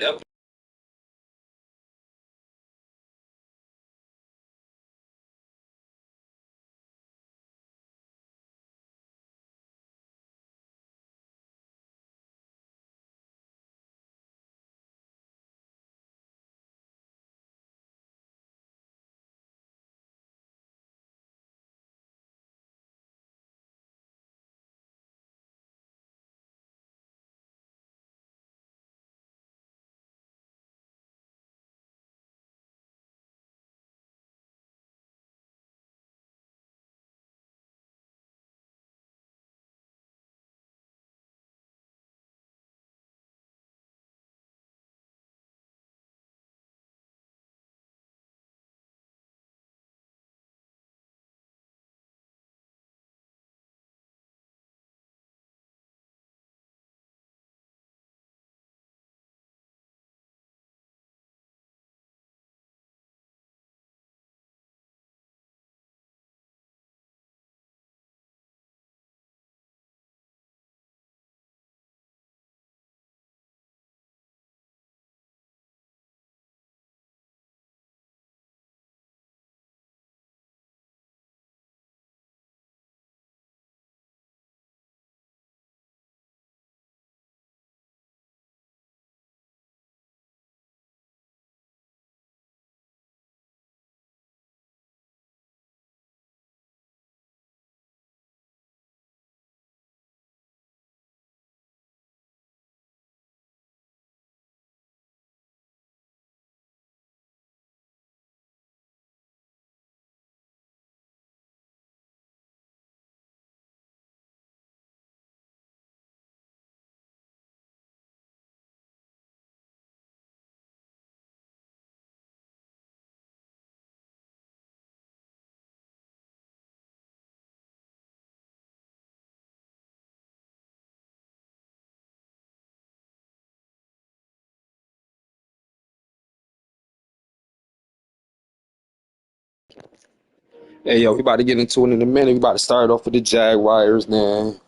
Yep. Hey, yo, we about to get into it in a minute. We about to start off with the Jaguars, man.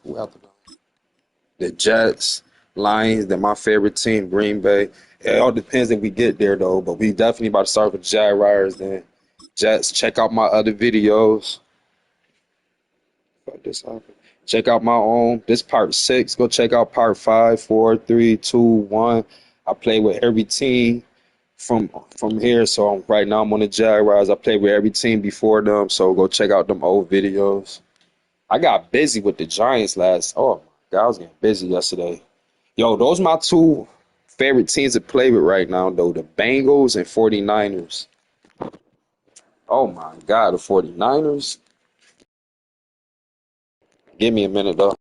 The Jets, Lions, they're my favorite team, Green Bay. It all depends if we get there, though, but we definitely about to start with the Jaguars, then. Jets, check out my other videos. Fuck this happened. Check out my own. This part six. Go check out part five, four, three, two, one. I play with every team from here. So right now I'm on the Jaguars. I played with every team before them. So go check out them old videos. I got busy with the Giants last. Oh my God, I was getting busy yesterday. Yo, those my two favorite teams to play with right now, though. The Bengals and 49ers. Oh my God, the 49ers. Give me a minute though.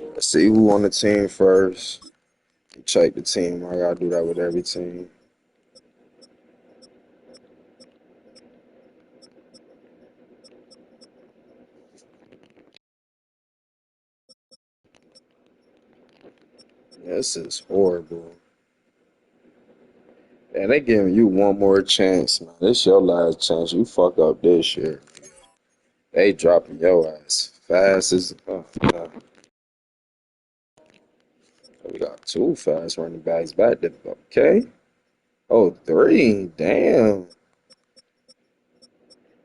Let's see who on the team first. Check the team. I gotta do that with every team. This is horrible. And they giving you one more chance, man. This your last chance. You fuck up this year. They dropping your ass fast as God. We got two fast running backs back there. Okay. Oh, three. Damn.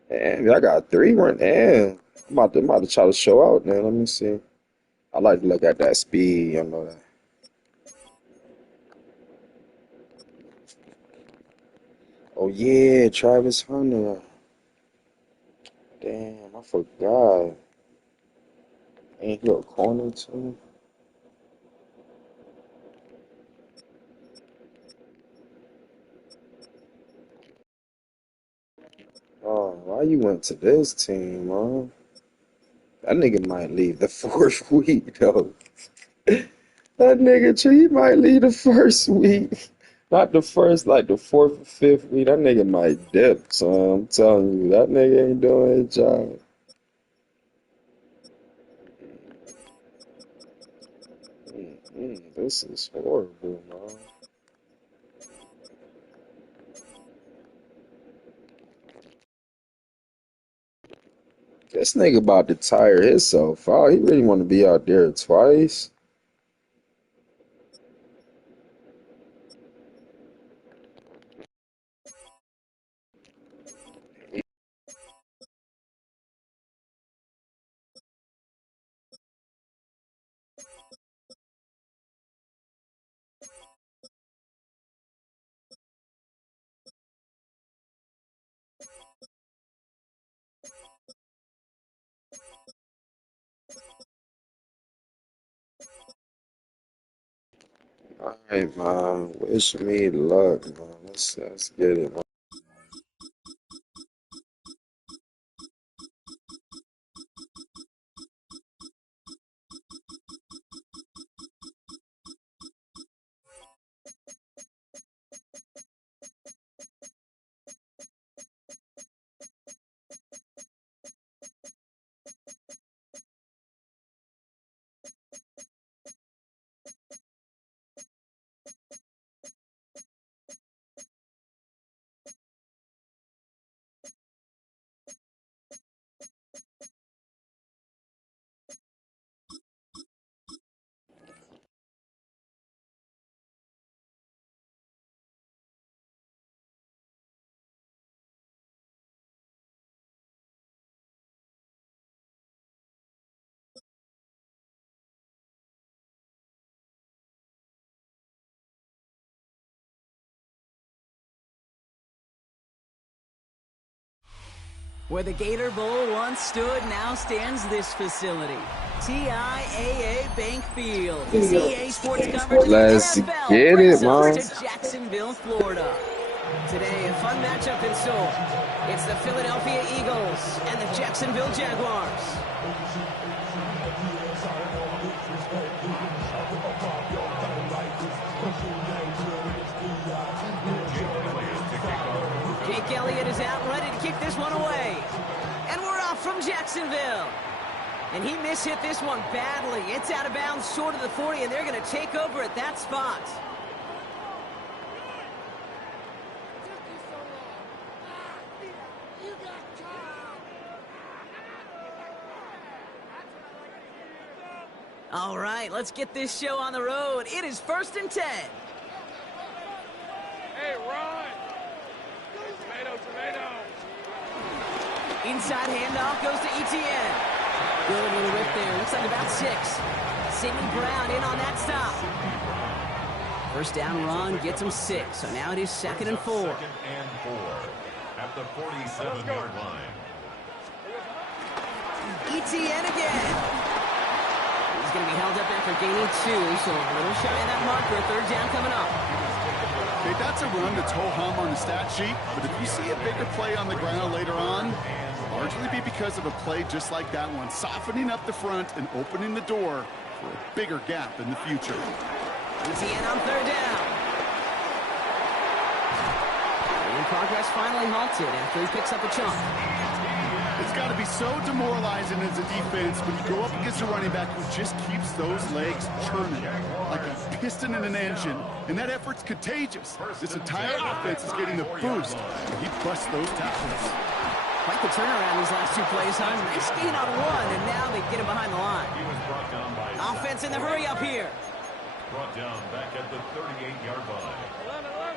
Damn, I got three run. Damn. I'm about to try to show out now. Let me see. I like to look at that speed. You know that. Oh yeah, Travis Hunter. Damn, I forgot. Ain't he a corner too? Oh, why you went to this team, man? That nigga might leave the fourth week though. That nigga, he might leave the first week. Not the first, like the fourth or fifth week. That nigga might dip. So I'm telling you, that nigga ain't doing his job. This is horrible, man. This nigga about to tire himself out. He really want to be out there twice. All right, man. Wish me luck, man. Let's get it, man. Where the Gator Bowl once stood, now stands this facility. TIAA Bank Field. CA Sports coverage of the Let's NFL get brings it, us man. to Jacksonville, Florida. Today, a fun matchup in store. It's the Philadelphia Eagles and the Jacksonville Jaguars. Jake Elliott is out and ready to kick this one away. And we're off from Jacksonville. And he mishit this one badly. It's out of bounds short of the 40, and they're going to take over at that spot. All right, let's get this show on the road. It is 1st and 10. Hey, Ron! Tomato! Inside handoff goes to ETN. Good little whip there. Looks like about 6. Sidney Brown in on that stop. First down run gets him 6. So now it is 2nd and 4. 2nd and 4 at the 47-yard line. ETN again. He's going to be held up after gaining 2, so a little shy of that marker. 3rd down coming up. Okay, that's a run that's ho-hum on the stat sheet, but if you see a bigger play on the ground later on, largely be because of a play just like that one, softening up the front and opening the door for a bigger gap in the future. ETN on third down. And progress finally halted after he picks up a chunk. It's got to be so demoralizing as a defense when you go up against a running back who just keeps those legs churning like a piston in an engine, and that effort's contagious. This entire offense is getting the boost, and he busts those tackles. Quite the turnaround these last two plays, huh? Nice gain on one, and now they get him behind the line. Offense in the hurry up here. Brought down back at the 38-yard line.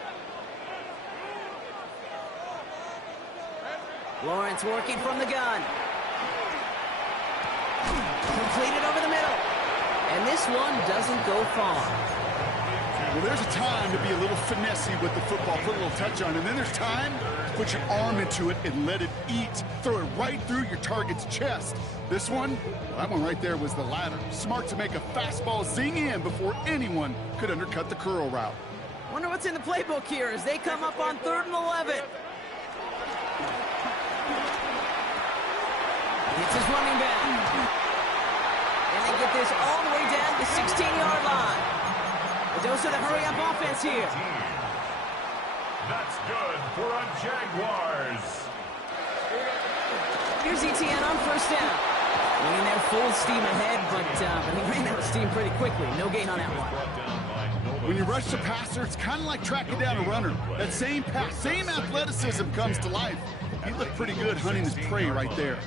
Lawrence working from the gun. Completed over the middle. And this one doesn't go far. Well, there's a time to be a little finessey with the football, put a little touch on, and then there's time to put your arm into it and let it eat. Throw it right through your target's chest. This one, well, that one right there was the latter. Smart to make a fastball zing in before anyone could undercut the curl route. Wonder what's in the playbook here as they come up on 3rd and 11. It's his running back. And they get this all the way down the 16-yard line. A dose of the hurry-up offense here. That's good for a Jaguars. Here's ETN on first down. Running there full steam ahead, but he ran out of steam pretty quickly. No gain on that one. When you rush the passer, it's kind of like tracking down a runner. That same pass, same athleticism comes to life. He looked pretty good hunting his prey right there.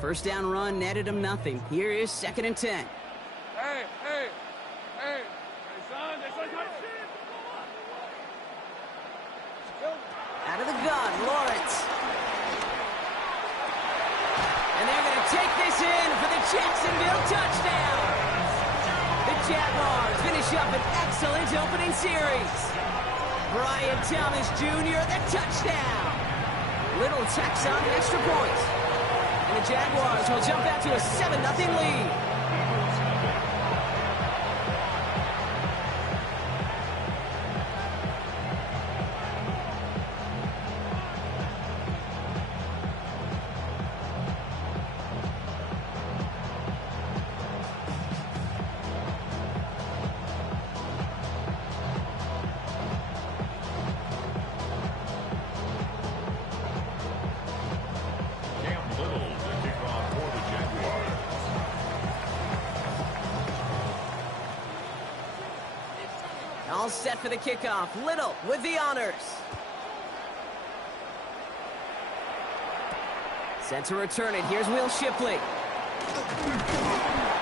First down run netted him nothing. Here is 2nd and 10. Hey, son. Out of the gun, Lawrence. And they're going to take this in for the Jacksonville touchdown. The Jaguars finish up an excellent opening series. Brian Thomas Jr., the touchdown. Little tacks on the extra point. And the Jaguars will jump out to a 7-0 lead. All set for the kickoff. Little with the honors. Set to return it. Here's Will Shipley.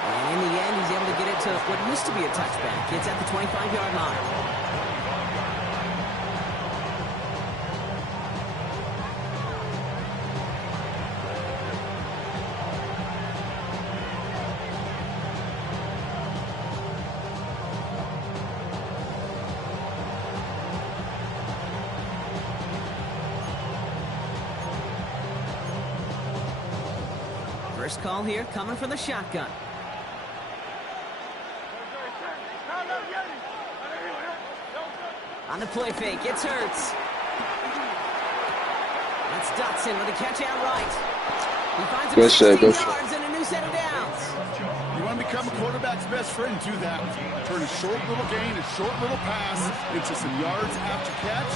And in the end, he's able to get it to what used to be a touchback. It's at the 25-yard line. First call here coming from the shotgun. On the play fake, it's Hurts. That's Dotson with a catch out right. He finds him 16 yards and a new set of downs. You want to become a quarterback's best friend, do that. Turn a short little gain, a short little pass into some yards after catch,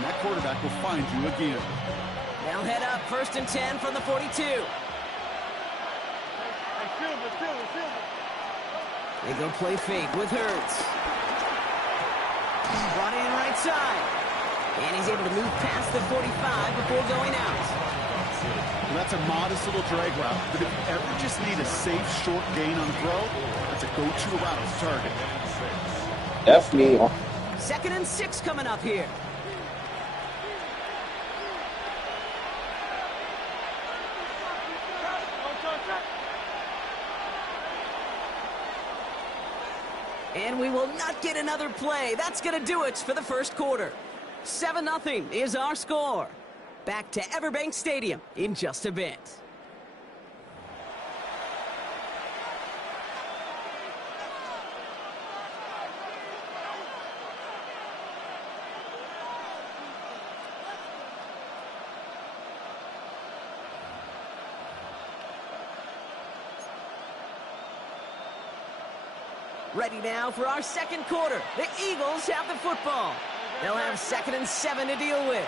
and that quarterback will find you again. They'll head up 1st and 10 from the 42. They go play fake with Hurts. Brought in right side. And he's able to move past the 45 before going out. Well, that's a modest little drag route, but if you ever just need a safe, short gain on the throw, that's a go-to route to target. Definitely. 2nd and 6 coming up here. And we will not get another play. That's going to do it for the first quarter. 7-0 is our score. Back to Everbank Stadium in just a bit. Ready now for our second quarter. The Eagles have the football. They'll have 2nd and 7 to deal with.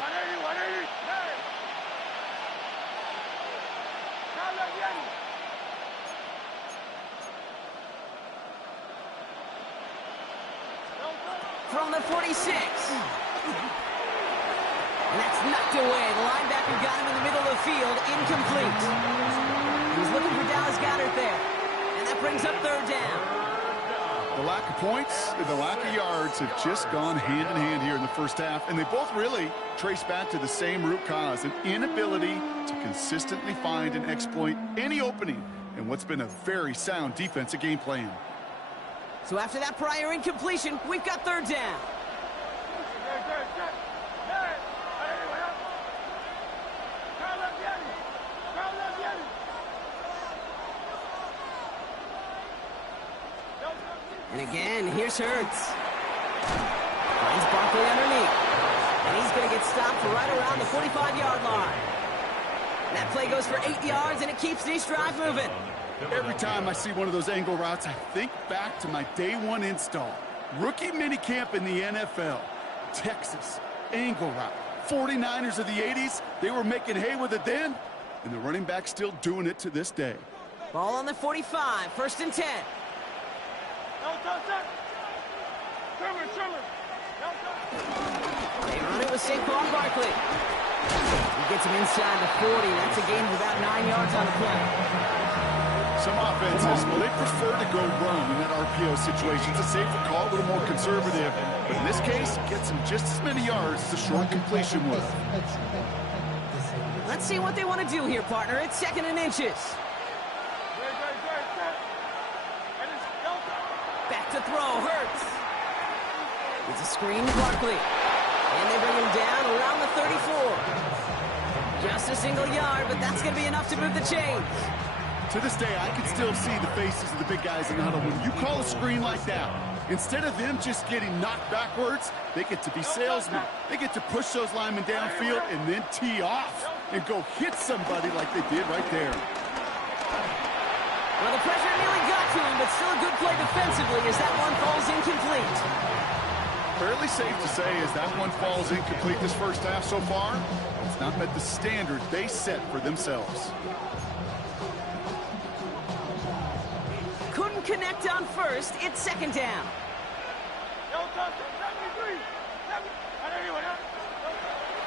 From the 46. And that's knocked away. The linebacker got him in the middle of the field. Incomplete. He was looking for Dallas Goedert there. And that brings up 3rd down. The lack of points and the lack of yards have just gone hand in hand here in the first half, and they both really trace back to the same root cause, an inability to consistently find and exploit any opening in what's been a very sound defensive game plan. So after that prior incompletion, we've got 3rd down. And again, here's Hurts. Finds Barkley underneath. And he's going to get stopped right around the 45-yard line. That play goes for 8 yards, and it keeps this drive moving. Every time I see one of those angle routes, I think back to my day one install. Rookie minicamp in the NFL. Texas, angle route. 49ers of the 80s, they were making hay with it then, and the running back's still doing it to this day. Ball on the 45, 1st and 10. They run it with Saquon Barkley. He gets him inside the 40. That's a gain of about 9 yards on the play. Some offenses, well, they prefer to go run in that RPO situation. It's a safer call, a little more conservative. But in this case, it gets him just as many yards as a short completion would. Let's see what they want to do here, partner. It's 2nd and inches. Back to throw, Hurts. It's a screen to Barkley. And they bring him down around the 34. Just a single yard, but that's going to be enough to move the chains. To this day, I can still see the faces of the big guys in the huddle. When you call a screen like that, instead of them just getting knocked backwards, they get to be salesmen. They get to push those linemen downfield and then tee off and go hit somebody like they did right there. Well, the pressure nearly got to him, but still a good play defensively as that one falls incomplete. Fairly safe to say as that one falls incomplete this first half so far, it's not met the standard they set for themselves. Couldn't connect on 1st. It's 2nd down.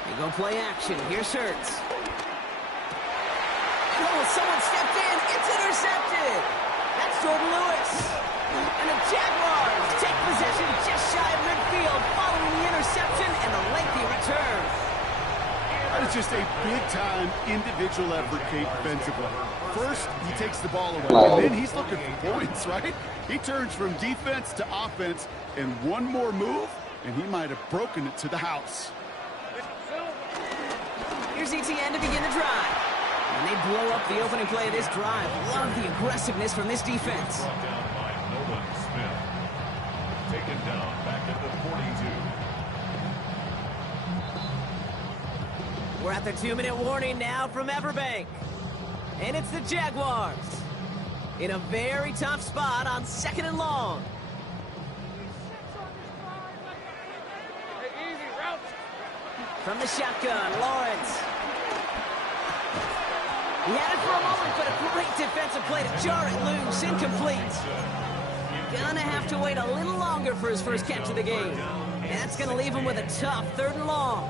They go play action. Here's Hurts. Oh, someone stepped in. It's intercepted. That's Jordan Lewis. And the Jaguars take possession just shy of midfield following the interception and the lengthy return. That is just a big-time individual effort, Kate, defensively. First, he takes the ball away, and then he's looking for points, right? He turns from defense to offense, and one more move, and he might have broken it to the house. Here's ETN to begin the drive. And they blow up the opening play of this drive. Love the aggressiveness from this defense. Taken down back at the 42. We're at the 2-minute warning now from Everbank. And it's the Jaguars in a very tough spot on 2nd and long. From the shotgun, Lawrence. He had it for a moment, but a great defensive play to jar it loose. Incomplete. Gonna have to wait a little longer for his first catch of the game. And that's gonna leave him with a tough 3rd and long.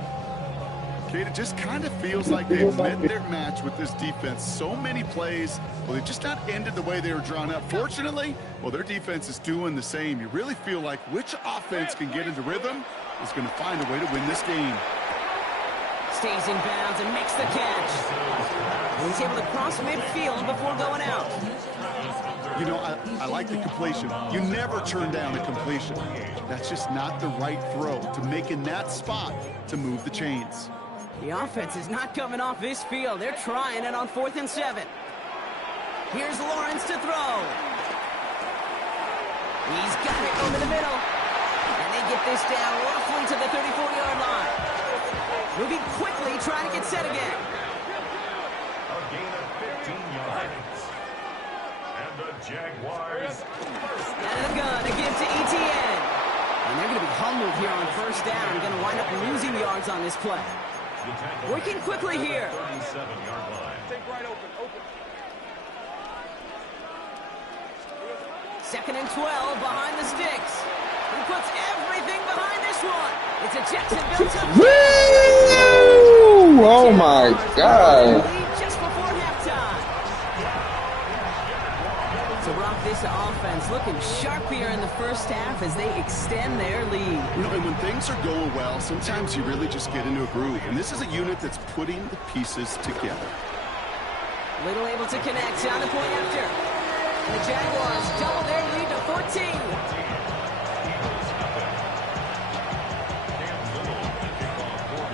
Kate, it just kind of feels like they've met their match with this defense. So many plays, well, they've just not ended the way they were drawn up. Fortunately, well, their defense is doing the same. You really feel like which offense can get into rhythm is going to find a way to win this game. Stays in bounds and makes the catch. He's able to cross midfield before going out. You know, I like the completion. You never turn down a completion. That's just not the right throw to make in that spot to move the chains. The offense is not coming off this field. They're trying it on 4th and 7. Here's Lawrence to throw. He's got it over the middle. And they get this down roughly to the 34-yard line. Moving quickly, trying to get set again. A gain of 15 yards. And the Jaguars. Out of the gun, a give to ETN. And they're going to be humbled here on first down. Going to wind up losing yards on this play. Working quickly here. 37-yard line. Take right open. Second and 12 behind the sticks. He puts everything behind this one. It's a Jacksonville touchdown. Woo! Oh my God. Just before halftime. So Brock, this offense looking sharp here in the first half as they extend their lead. You know, and when things are going well, sometimes you really just get into a groove. And this is a unit that's putting the pieces together. Little able to connect on the point after. And the Jaguars double their lead to 14.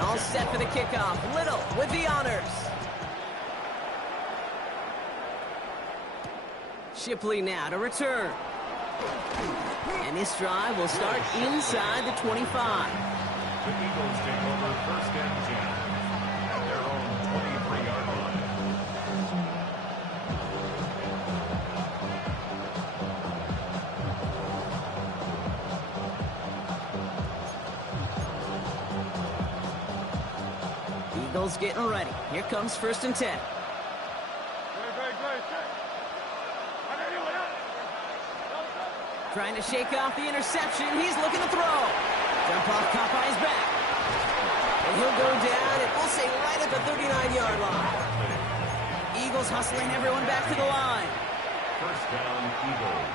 All set for the kickoff. Little with the honors. Shipley now to return. And this drive will start inside the 25. The Eagles take over first and 10 at their own 23-yard line. Eagles getting ready. Here comes first and 10. Trying to shake off the interception. He's looking to throw. Jump off, caught by his back. And he'll go down, and we'll say right at the 39-yard line. Eagles hustling everyone back to the line. First down, Eagles.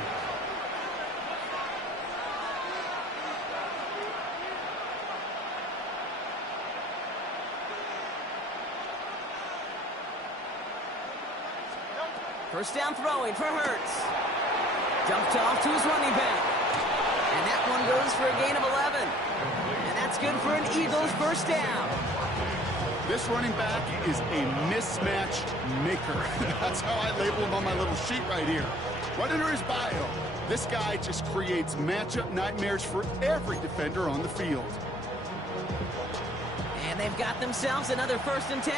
First down throwing for Hurts. Dumped off to his running back. And that one goes for a gain of 11. And that's good for an Eagles first down. This running back is a mismatch maker. That's how I label him on my little sheet right here. Right under his bio, this guy just creates matchup nightmares for every defender on the field. And they've got themselves another first and 10.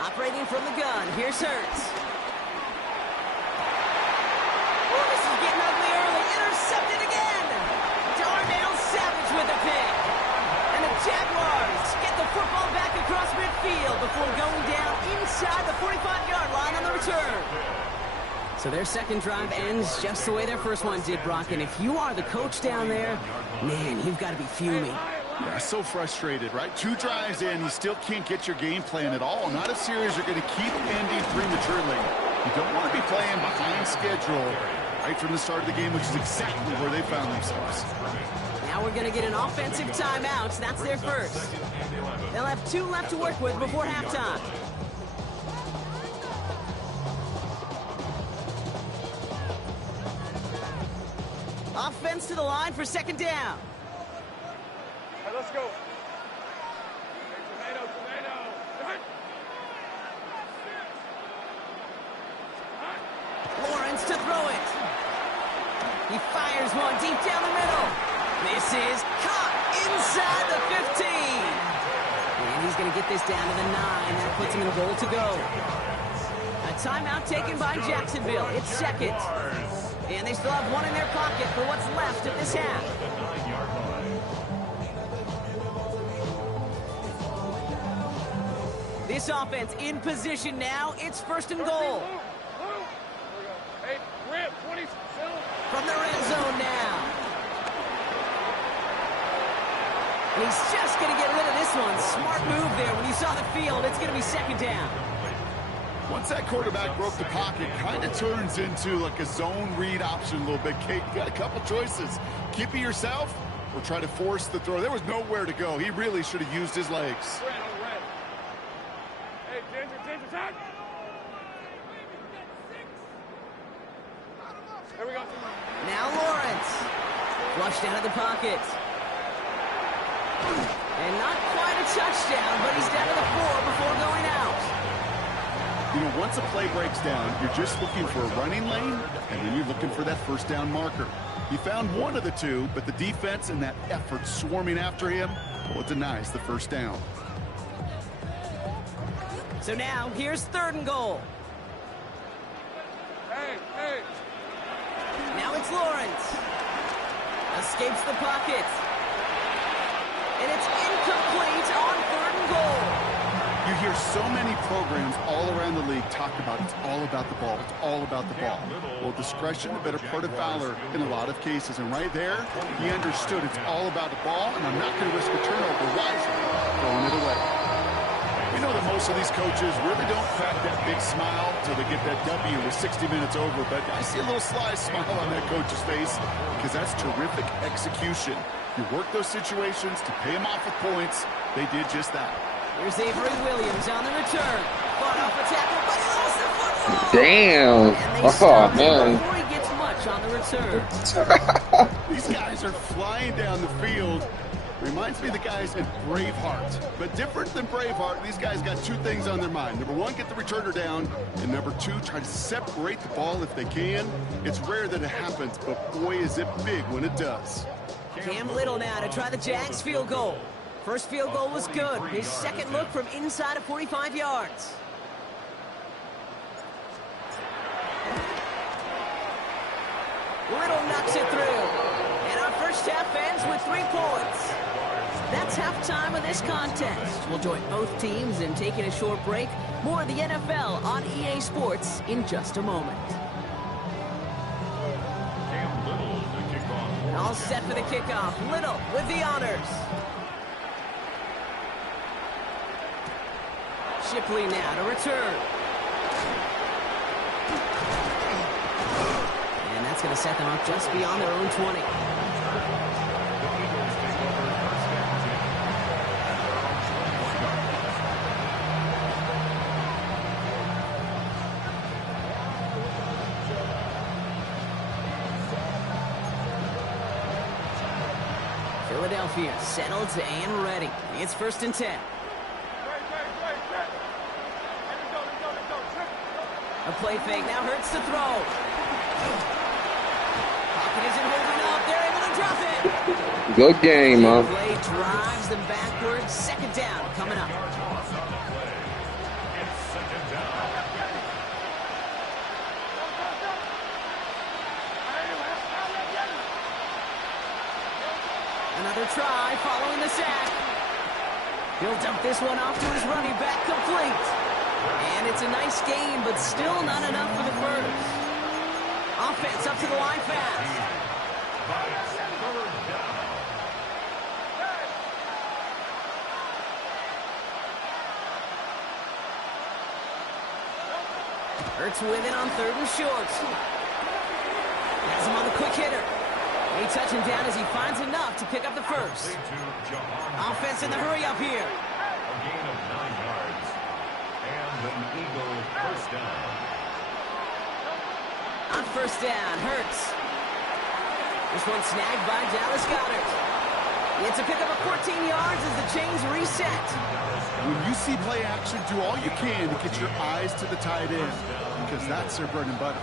Operating from the gun, here's Hurts. Oh, this is getting ugly early. Intercepted again. Darnell Savage with a pick. And the Jaguars get the football back across midfield before going down inside the 45-yard line on the return. So their second drive ends just the way their first one did, Brock. And if you are the coach down there, man, you've got to be fuming. Yeah, so frustrated, right? 2 drives in, you still can't get your game plan at all. Not a series you're going to keep ending prematurely. You don't want to be playing behind schedule right from the start of the game, which is exactly where they found themselves. Now we're going to get an offensive timeout. That's their first. They'll have 2 left to work with before halftime. Offense to the line for second down. Let's go. Lawrence to throw it. He fires one deep down the middle. This is caught inside the 15. And he's going to get this down to the 9. That puts him in goal to go. A timeout taken by Jacksonville. It's second. And they still have 1 in their pocket for what's left of this half. This offense in position now. It's first and goal. Hey, Rip, 20. From the red zone now. And he's just going to get rid of this one. Smart move there. When you saw the field, it's going to be second down. Once that quarterback broke the pocket, kind of turns into like a zone read option a little bit. Kate, you got a couple choices. Keep it yourself or try to force the throw. There was nowhere to go. He really should have used his legs. Hey, Ginger, time. There we go. Now Lawrence. Flushed out of the pocket. And not quite a touchdown, but he's down to the 4 before going out. You know, once a play breaks down, you're just looking for a running lane, and then you're looking for that first down marker. He found one of the two, but the defense and that effort swarming after him, well, it denies the first down. So now, here's 3rd and goal. Hey. Now it's Lawrence. Escapes the pocket. And it's incomplete on 3rd and goal. You hear so many programs all around the league talk about it's all about the ball. It's all about the ball. Well, discretion, the better part of valor in a lot of cases. And right there, he understood it's all about the ball, and I'm not going to risk a turnover. Wisely throwing it away. You know that most of these coaches really don't crack that big smile till they get that W with 60 minutes over. But I see a little sly smile on that coach's face because that's terrific execution. You work those situations to pay them off with points. They did just that. Here's Avery Williams on the return. Fought off a tackle, but he lost the football. Damn. And they Oh, stop him man. before he gets much on the return. These guys are flying down the field. Reminds me of the guys in Braveheart. But different than Braveheart, these guys got two things on their mind. Number one, get the returner down. And number two, try to separate the ball if they can. It's rare that it happens, but boy, is it big when it does. Cam Little now to try the Jags field goal. First field goal was good. His second look from inside of 45 yards. Little knocks it through. And our first half ends with 3 points. That's halftime of this contest. We'll join both teams in taking a short break. More of the NFL on EA Sports in just a moment. All set for the kickoff. Little with the honors. Shipley now to return. And that's going to set them up just beyond their own 20. Philadelphia settled and ready. It's 1st and 10. A play fake now hurts to throw. Pocket isn't holding up. They're able to drop it. Good game, huh? Play drives them backwards. 2nd down coming up. Another try following the sack. He'll dump this one off to his running back, complete. And it's a nice game, but still not enough for the first. Offense up to the line fast. Hurts with it on 3rd and short. Has him on the quick hitter. They touch him down as he finds enough to pick up the first. Offense in the hurry up here. A gain of 9 yards. And an Eagle first down. On 1st down, Hurts. This one snagged by Dallas Goedert. It's a pickup of 14 yards as the chains reset. When you see play action, do all you can to get your eyes to the tight end, because that's their bread and butter.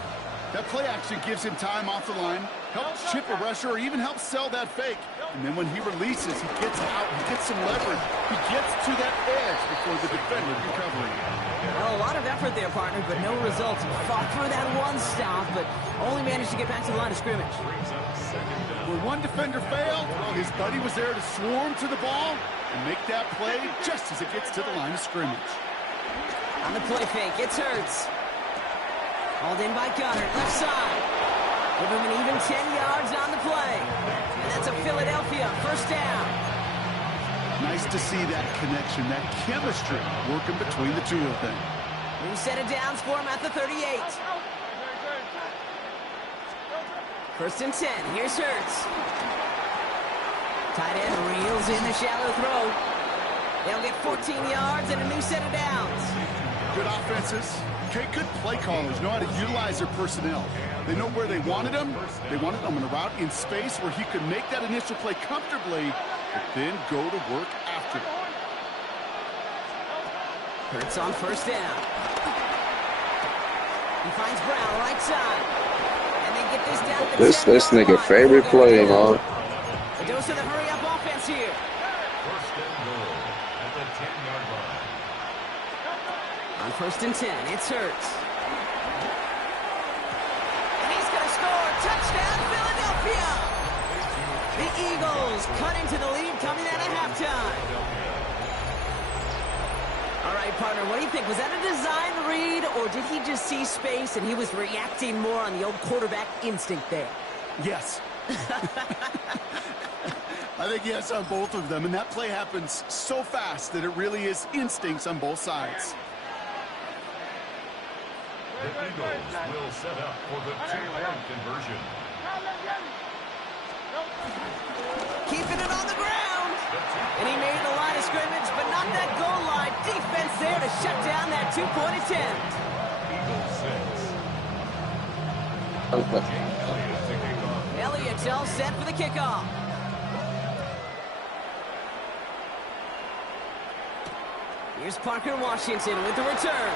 That play action gives him time off the line, helps chip a rusher, or even helps sell that fake. And then when he releases, he gets out, he gets some leverage. He gets to that edge before the defender can cover him. Well, a lot of effort there, partner, but no results. He fought through that one stop, but only managed to get back to the line of scrimmage. When one defender failed, well, his buddy was there to swarm to the ball and make that play just as it gets to the line of scrimmage. On the play fake, it's Hurts. Hauled in by Goddard, left side. Give him an even 10 yards on the play. And that's a Philadelphia first down. Nice to see that connection, that chemistry working between the two of them. New set of downs for him at the 38. 1st and 10, here's Hurts. Tight end reels in the shallow throw. They'll get 14 yards and a new set of downs. Good offenses. Okay, good play callers know how to utilize their personnel. They know where they wanted them. They wanted them in a route in space where he could make that initial play comfortably, but then go to work after it. Hurts on 1st down. He finds Brown right side. And they get this down to the This 10-yard nigga line. favorite play, man. A dose of the hurry-up offense here. First and goal at the 10-yard line. On 1st and 10, it's Hurts. And he's going to score. Touchdown, Philadelphia. The Eagles cut into the lead coming out of halftime. All right, partner, what do you think? Was that a design read, or did he just see space and he was reacting more on the old quarterback instinct there? Yes. I think yes on both of them, and that play happens so fast that it really is instincts on both sides. The Eagles will set up for the two-point conversion. Keeping it on the ground. And he made the line of scrimmage, but not that goal line. Defense there to shut down that two-point attempt. Eagles 6. Elliott to kick off. Elliott's all set for the kickoff. Here's Parker Washington with the return.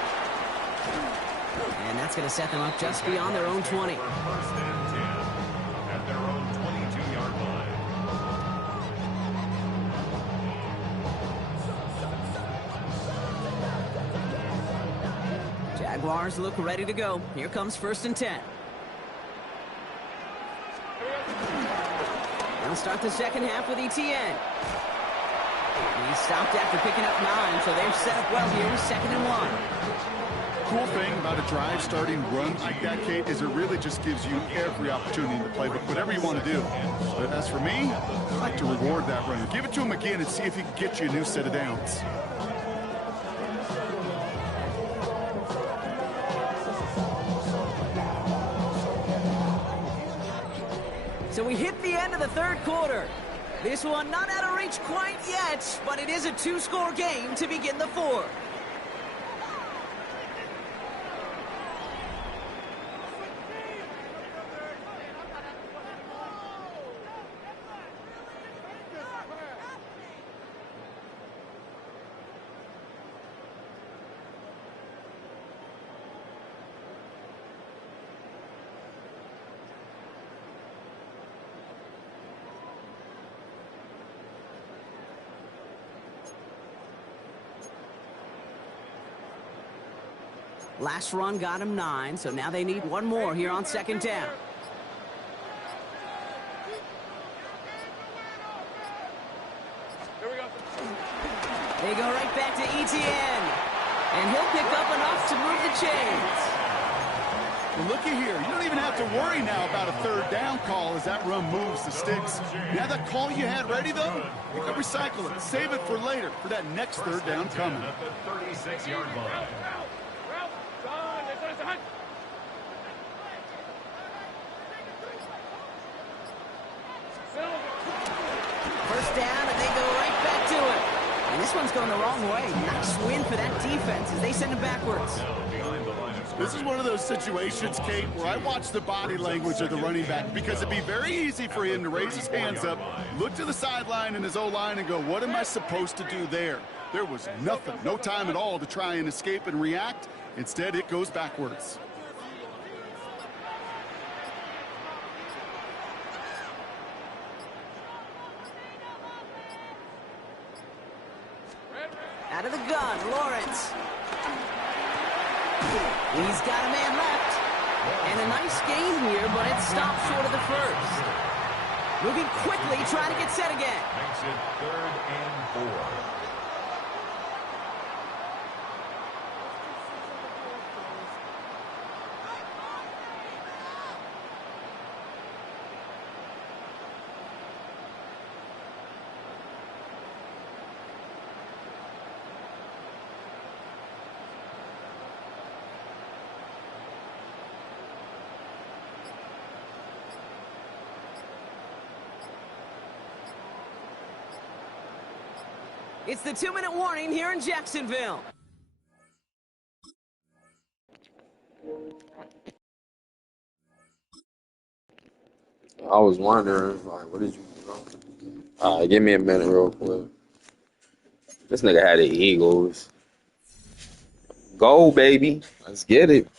And that's going to set them up just beyond their own 20. First and 10 at their own 22-yard line. Jaguars look ready to go. Here comes 1st and 10. They'll start the second half with ETN. He stopped after picking up 9, so they're set up well here, 2nd and 1. Cool thing about a drive starting run like that, Kate, is it really just gives you every opportunity in the playbook, whatever you want to do. But as for me, I like to reward that runner. Give it to him again and see if he can get you a new set of downs. So we hit the end of the 3rd quarter. This one not out of reach quite yet, but it is a 2-score game to begin the 4th. Last run got him 9, so now they need one more here on 2nd down. Here we go. They go right back to ETN. And he'll pick up enough to move the chains. Well, looky here. You don't even have to worry now about a 3rd down call as that run moves the sticks. Now that call you had ready, though, you can recycle it. Save it for later for that next 3rd down coming. At the 36-yard line. First down, and they go right back to it. And this one's going the wrong way. Nice win for that defense as they send it backwards. This is one of those situations, Kate, where I watch the body language of the running back because it'd be very easy for him to raise his hands up, look to the sideline and his O-line and go, what am I supposed to do there? There was nothing, no time at all to try and escape and react. Instead, it goes backwards. Out of the gun, Lawrence. He's got a man left. And a nice gain here, but it stopped short of the 1st. Moving quickly, trying to get set again. Makes it 3rd and 4. It's the 2-minute warning here in Jacksonville. I was wondering, like, what did you do? All right, give me a minute real quick. This nigga had the Eagles. Go, baby. Let's get it.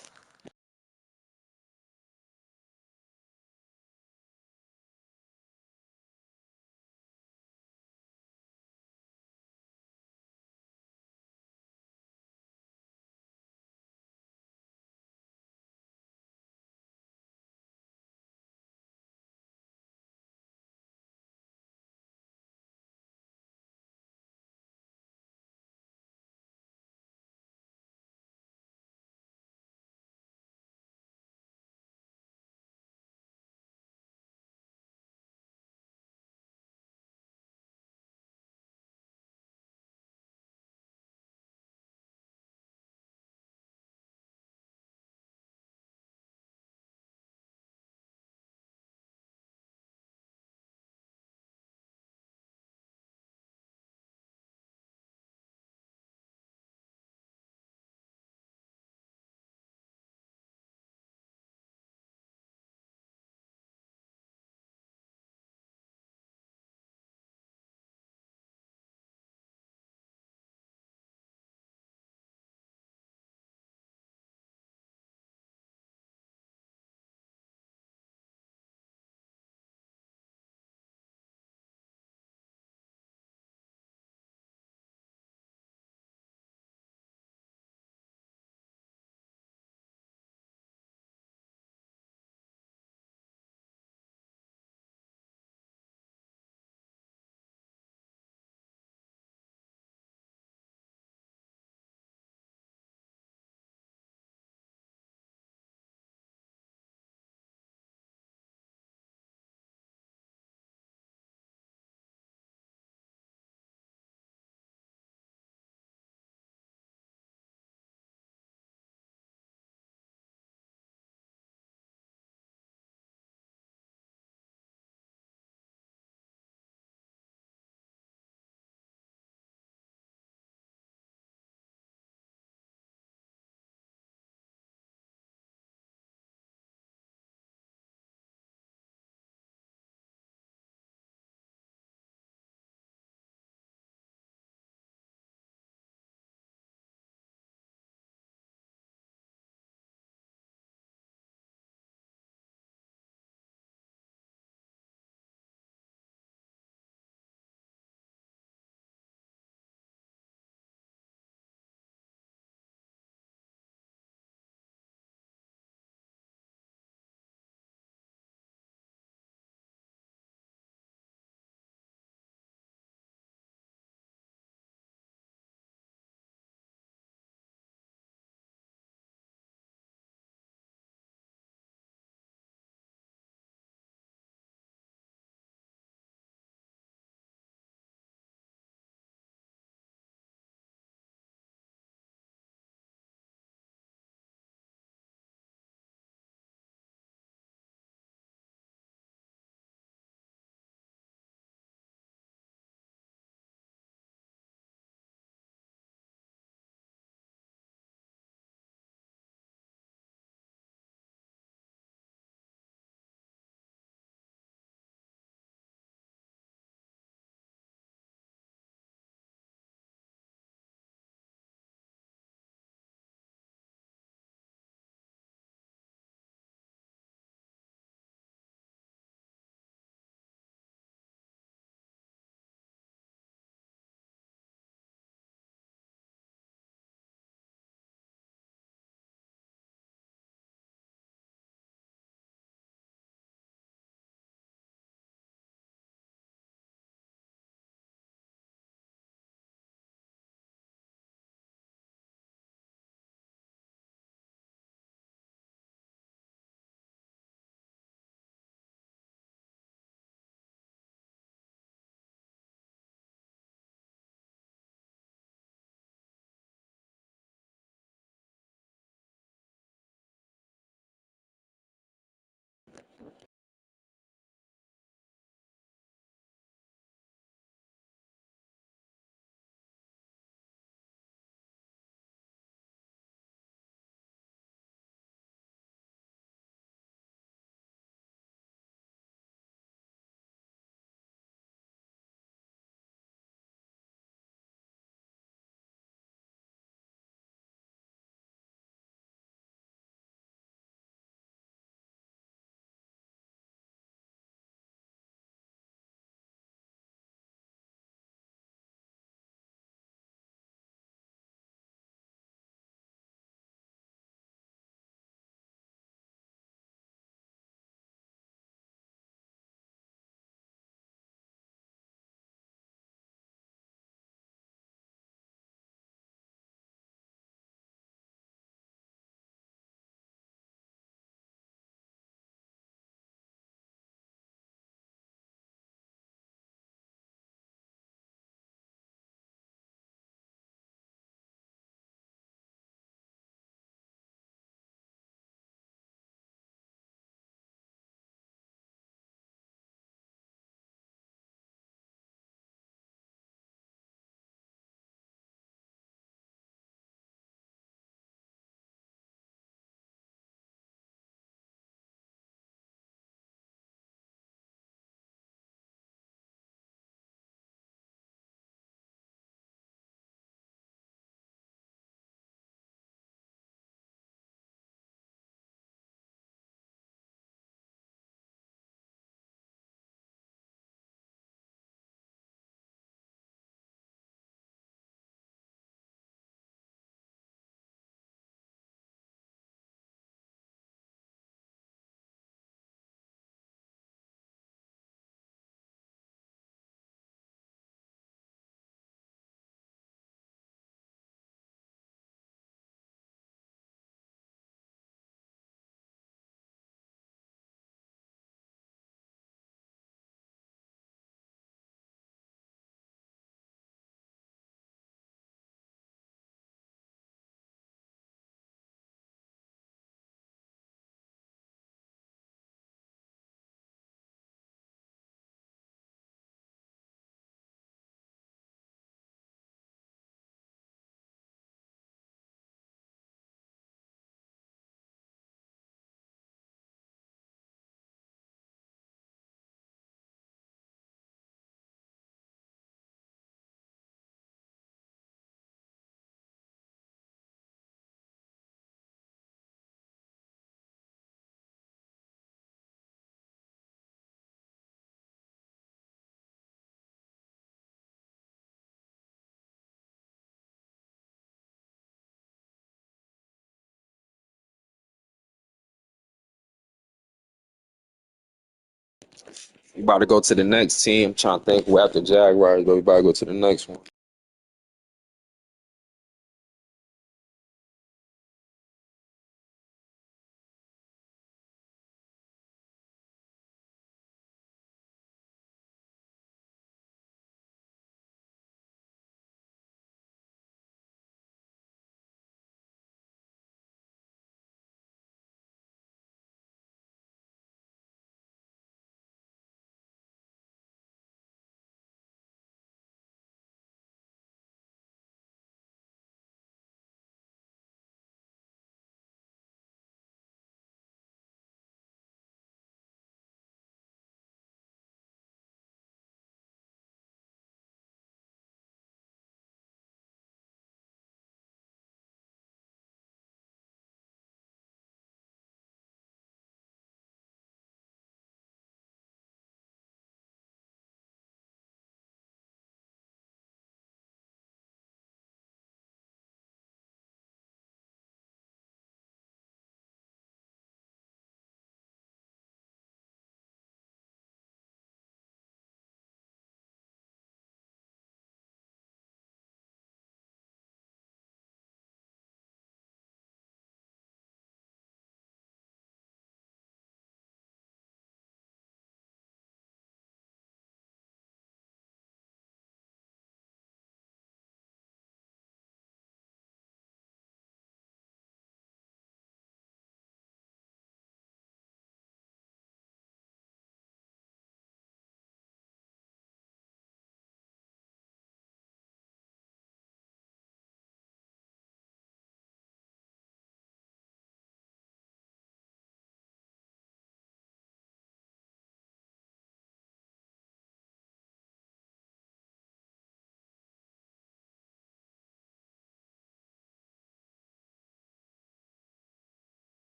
We about to go to the next team. I'm trying to think who after Jaguars, but we about to go to the next one.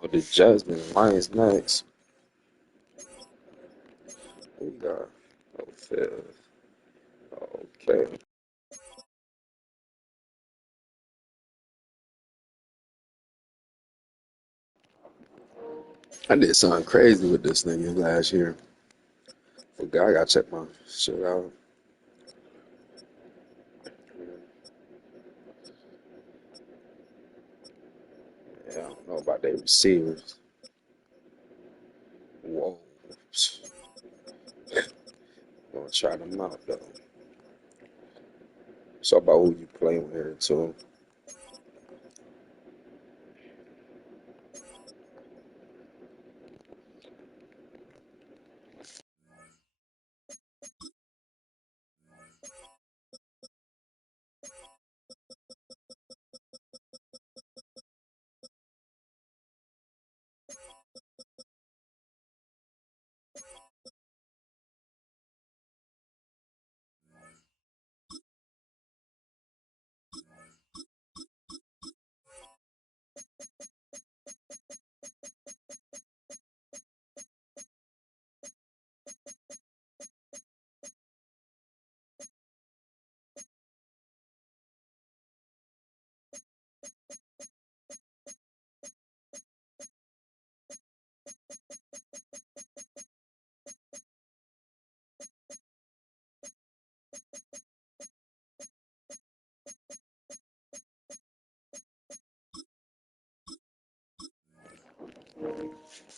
Oh, the Jasmine Lions next. We got oh, fifth. Okay. I did something crazy with this thing last year. Forgot I gotta check my shit out. Yeah, I don't know about their receivers. Whoa. Gonna try them out though. So about who you playing with here too.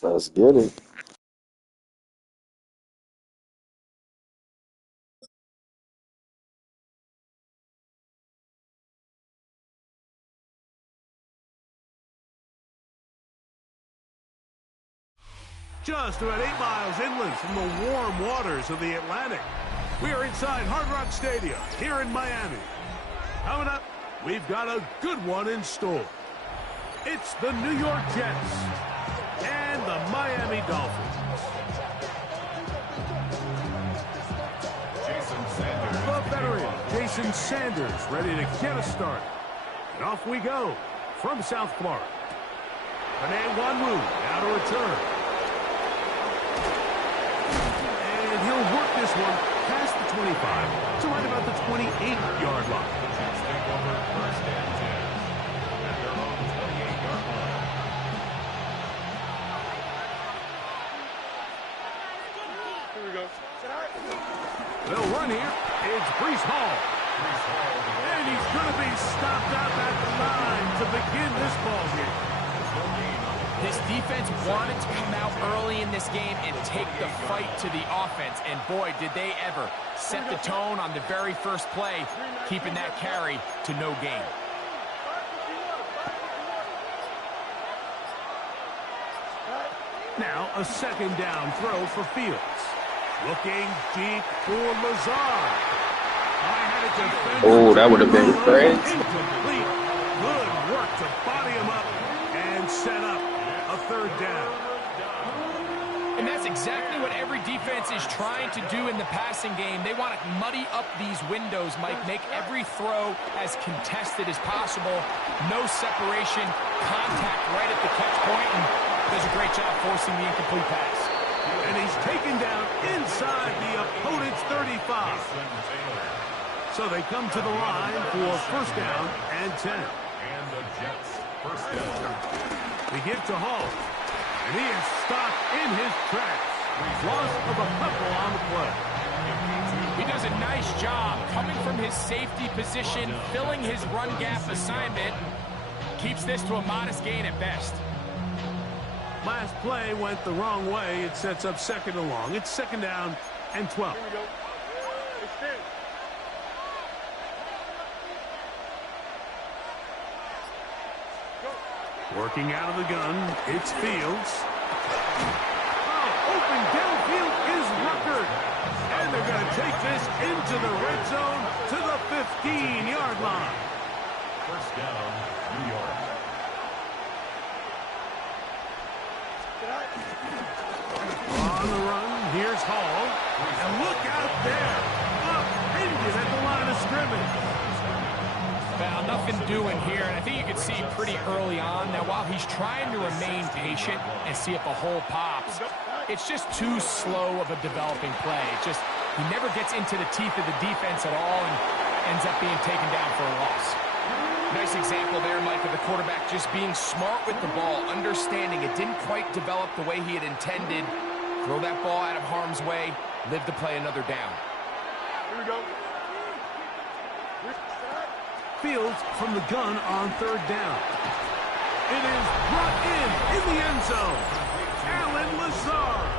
Let's get it. Just about 8 miles inland from the warm waters of the Atlantic. We are inside Hard Rock Stadium here in Miami. Coming up, we've got a good one in store. It's the New York Jets and the Miami Dolphins. The veteran Jason Sanders ready to get us started. And off we go from South Florida. Panay Wanwu now to return. And he'll work this one past the 25 to right about the 28-yard line. Jets take over first and 10 at their own 28-yard line. Here we go. They'll run here. It's Breece Hall. And he's going to be stopped out at the line to begin this ball game. This defense wanted to come out early in this game and take the fight to the offense. And boy, did they ever set the tone on the very first play, keeping that carry to no gain. Now a second down throw for Fields. Looking deep for Lazard. Oh, that would have been great. Incomplete. Good work to body him up and set up a third down. And that's exactly what every defense is trying to do in the passing game. They want to muddy up these windows, Mike, make every throw as contested as possible. No separation, contact right at the catch point, and does a great job forcing the incomplete pass. And he's taken down inside the opponent's 35. So they come to the line for first down and 10. And the Jets first down. They give to Hall. And he is stopped in his tracks. Loss of a couple on the play. He does a nice job coming from his safety position, filling his run gap assignment. Keeps this to a modest gain at best. Last play went the wrong way. It sets up second and long. It's second down and 12. Here we go. Extend. Working out of the gun, it's Fields. Oh, open downfield is Ruckert. And they're going to take this into the red zone to the 15-yard line. First down, New York. On the run, here's Hall. And look out there. Upended at the line of scrimmage. Well, nothing doing here, and I think you can see pretty early on. Now, while he's trying to remain patient and see if a hole pops, it's just too slow of a developing play. It's just he never gets into the teeth of the defense at all and ends up being taken down for a loss. Nice example there, Mike, of the quarterback just being smart with the ball, understanding it didn't quite develop the way he had intended. Throw that ball out of harm's way, live to play another down. Here we go. Fields from the gun on third down. It is brought in the end zone. Alan Lazard.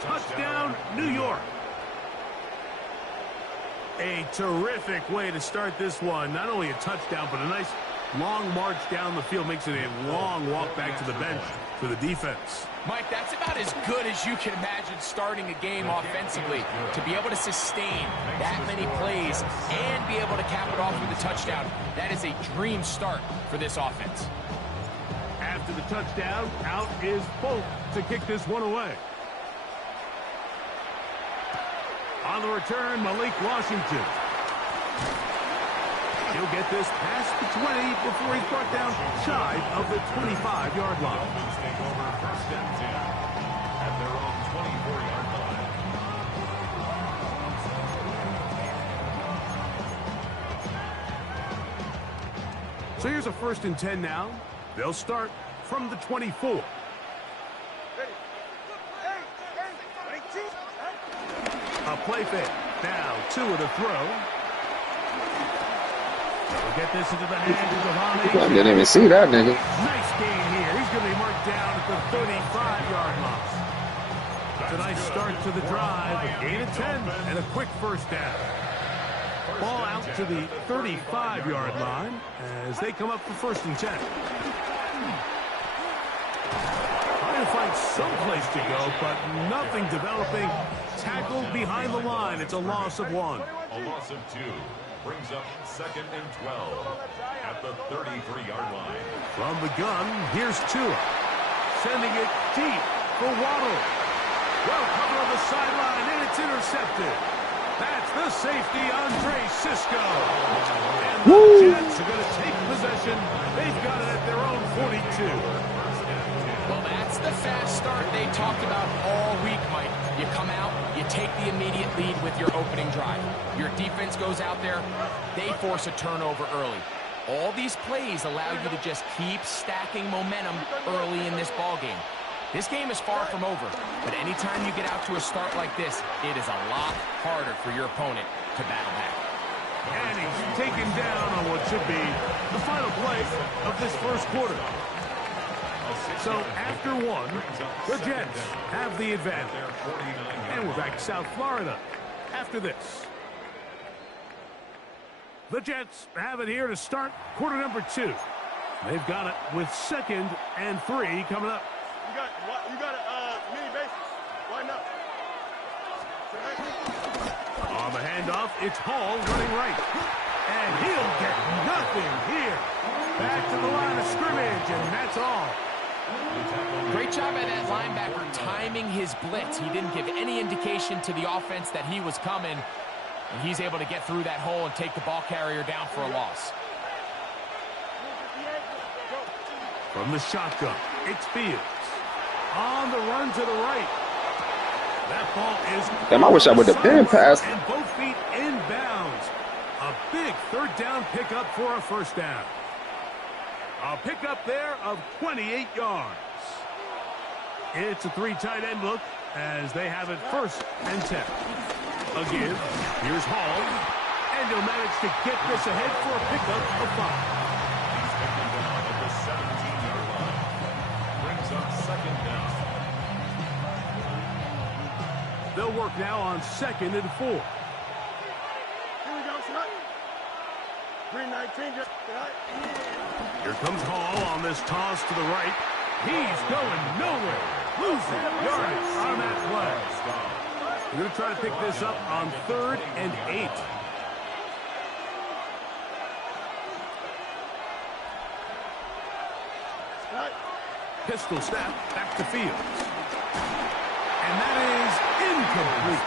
Touchdown, New York. A terrific way to start this one. Not only a touchdown, but a nice long march down the field. Makes it a long walk back to the bench for the defense. Mike, that's about as good as you can imagine starting a game offensively. To be able to sustain that many plays and be able to cap it off with a touchdown, that is a dream start for this offense. After the touchdown, out is Folk to kick this one away. On the return, Malik Washington. He'll get this past the 20 before he's brought down shy of the 25-yard line. First and 10 at their own 24-yard line. So here's a 1st and 10 now. They'll start from the 24. A play fake. Now, 2 of the throw. We'll get this into the hands of Hami. I didn't even see that nigga. Nice gain here. He's going to be marked down at the 35-yard line. It's a nice start to the drive. A gain of 10 and a quick first down. Ball out to the 35-yard line as they come up for 1st and 10. Trying to find some place to go, but nothing developing. Tackled behind the line. It's a loss of 1. A loss of 2 brings up 2nd and 12 at the 33-yard line. From the gun, here's Tua. Sending it deep for Waddle. Well covered on the sideline, and it's intercepted. That's the safety, Andre Cisco. And the Jets are going to take possession. They've got it at their own 42. Well, that's the fast start they talked about all week, Mike. You come out, you take the immediate lead with your opening drive. Your defense goes out there, they force a turnover early. All these plays allow you to just keep stacking momentum early in this ball game. This game is far from over, but anytime you get out to a start like this, it is a lot harder for your opponent to battle back. And he's taken down on what should be the final play of this first quarter. So after 1, the Jets have the advantage. And we're back to South Florida after this. The Jets have it here to start quarter number 2. They've got it with 2nd and 3 coming up. You got mini bases. Line up. On the handoff, it's Hall running right. And he'll get nothing here. Back to the line of scrimmage, and that's all. Great job by that linebacker timing his blitz. He didn't give any indication to the offense that he was coming, and he's able to get through that hole and take the ball carrier down for a loss. From the shotgun, it's Fields. On the run to the right. That ball is... Damn, I wish I would have been past. And both feet inbounds. A big 3rd down pickup for a 1st down. A pickup there of 28 yards. It's a 3 tight end look as they have it 1st and 10. Again, here's Hall. And he'll manage to get this ahead for a pickup of 5. He's taken down at the 17-yard line. Brings up 2nd down. They'll work now on 2nd and 4. Here we go, son. 319 just tonight. Here comes Hall on this toss to the right. He's going nowhere. Losing yardage on that play. We're going to try to pick this up on 3rd and 8. Pistol snap back to Fields. And that is incomplete.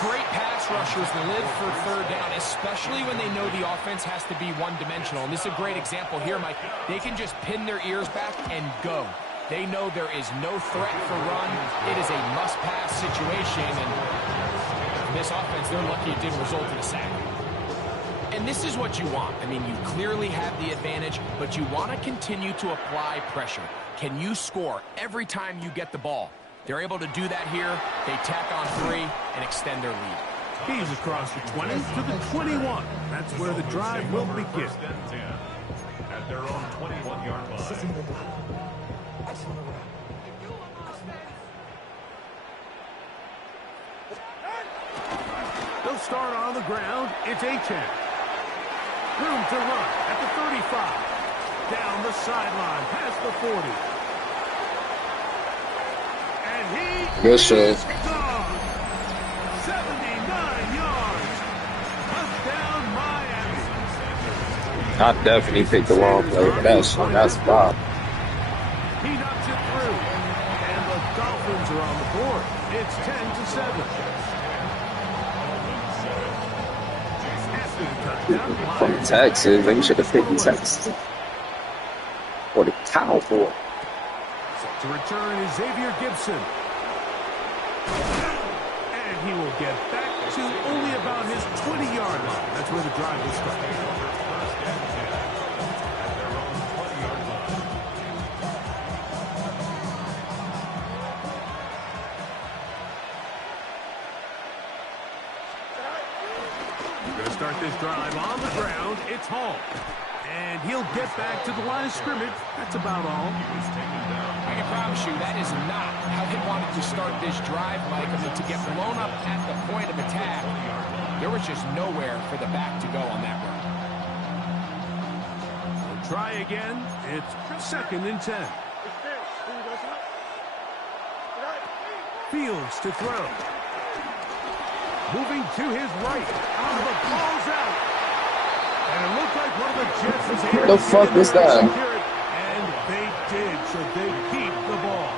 Great pass rushers live for third down, especially when they know the offense has to be one-dimensional. And this is a great example here, Mike. They can just pin their ears back and go. They know there is no threat for run. It is a must-pass situation, and this offense, they're lucky it didn't result in a sack. And this is what you want. I mean, you clearly have the advantage, but you want to continue to apply pressure. Can you score every time you get the ball? They're able to do that here. They tack on 3 and extend their lead. He's across the 20 to the 21. That's where the drive will begin. At their own 21-yard line. They'll start on the ground. It's Achane. Room to run at the 35. Down the sideline, past the 40. And he Good shot. is gone. 79 yards. Touchdown, Miami. I definitely picked the wrong play, but that's Bob. He knocks it through. And the Dolphins are on the board. It's 10-7. From Texas, they should have picked Texas. Or the Cowboys. To return is Xavier Gibson. And he will get back to only about his 20-yard line. That's where the drive will start. Going to start this drive on the ground. It's Hall. And he'll get back to the line of scrimmage. That's about all. I can promise you that is not how they wanted to start this drive, Mike. I mean, to get blown up at the point of attack, there was just nowhere for the back to go on that run. We'll try again. It's 2nd and 10. Fields to throw. Moving to his right. The ball's out. And it looked like one of the Jets was able What the fuck is that? And they did, so they keep the ball.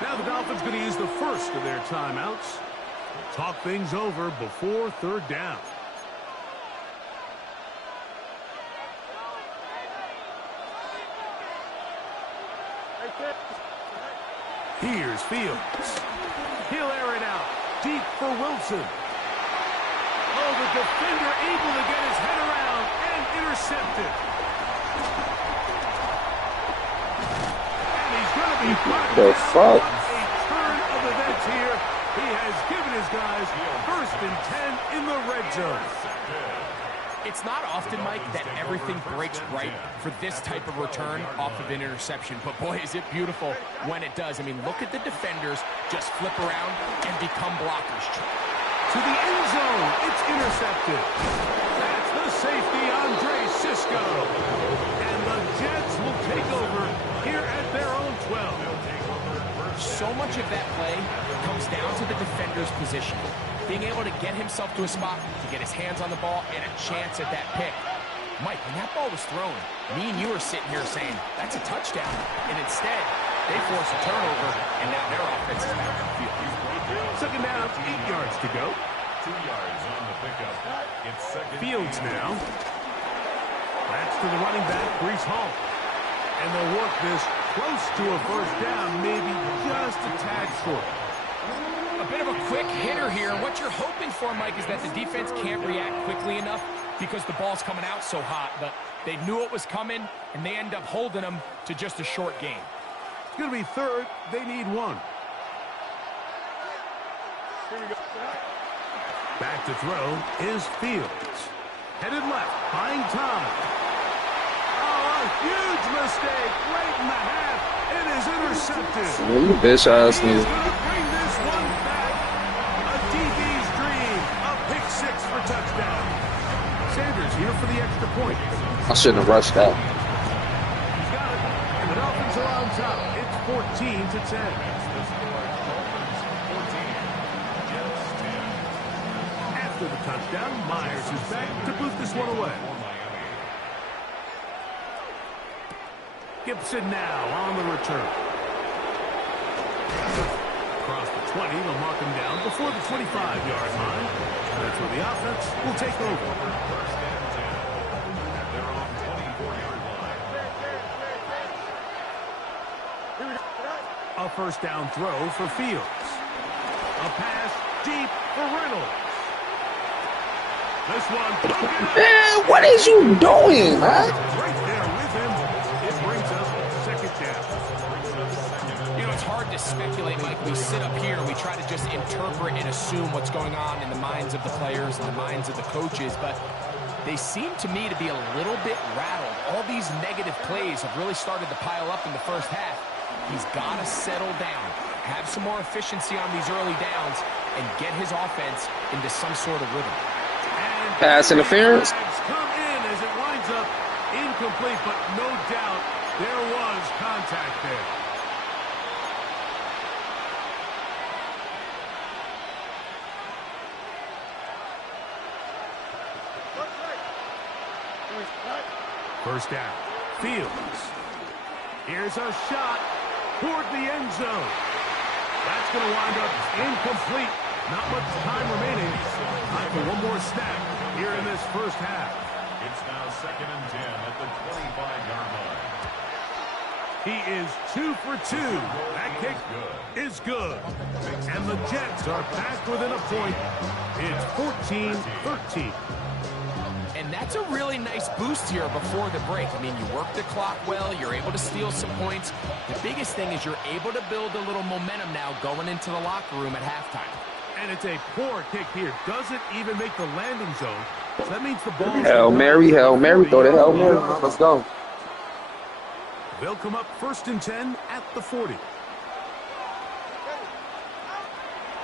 Now the Dolphins going to use the first of their timeouts. Talk things over before 3rd down. Here's Fields. He'll air it out. Deep for Wilson. Oh, the defender able to get his head around and intercepted. And he's going to be brought The down. fuck? A turn of events here. He has given his guys 1st and 10 in the red zone. It's not often, Mike, that everything breaks right for this type of return off of an interception. But, boy, is it beautiful when it does. I mean, look at the defenders just flip around and become blockers. To the end zone. It's intercepted. That's the safety, Andre Cisco. And the Jets will take over here at their own 12. So much of that play comes down to the defender's position. Being able to get himself to a spot, to get his hands on the ball, and a chance at that pick. Mike, when that ball was thrown, me and you were sitting here saying, that's a touchdown. And instead, they force a turnover, and now their offense is back on the field. 2nd down, 8 yards to go. 2 yards on the pickup. It's 2nd. Fields now. That's to the running back, Breece Hall. And they'll work this close to a 1st down, maybe just a tad short. A bit of a quick hitter here. What you're hoping for, Mike, is that the defense can't react quickly enough because the ball's coming out so hot. But they knew it was coming, and they end up holding them to just a short game. It's going to be 3rd. They need 1. Back to throw is Fields. Headed left, buying time. Oh, a huge mistake right in the half. It is intercepted. You bitch ass He's nigga. going to bring this one back. A DB's dream. A pick 6 for touchdown. Sanders here for the extra point. I shouldn't have rushed that. He's got it. And the Dolphins are on top. It's 14-10. After the touchdown, Myers is back to boot this one away. Gibson now on the return. across the 20. They'll mark him down before the 25-yard line. That's where the offense will take over. First and 10 at their own 24-yard line. A first down throw for Fields. A pass deep for Reynolds. This one. Man, what is you doing, man? Right there with him. It brings us second down. You know, it's hard to speculate, Mike. We sit up here and we try to just interpret and assume what's going on in the minds of the players and the minds of the coaches, but they seem to me to be a little bit rattled. All these negative plays have really started to pile up in the first half. He's got to settle down, have some more efficiency on these early downs, and get his offense into some sort of rhythm. And Pass interference. come in as it winds up incomplete, but no doubt there was contact there. First down. Fields. Here's a shot toward the end zone. That's going to wind up incomplete. Not much time remaining. Time for one more snap here in this first half. It's now second and 10 at the 25-yard line. He is 2 for 2. That kick is good. And the Jets are back within a point. It's 14-13. And that's a really nice boost here before the break. I mean, you work the clock well, you're able to steal some points. The biggest thing is you're able to build a little momentum now going into the locker room at halftime. And it's a poor kick here. Doesn't even make the landing zone. So that means the ball. Hail Mary, Hail Mary, throw that Hail Mary. Let's go. They'll come up first and 10 at the 40.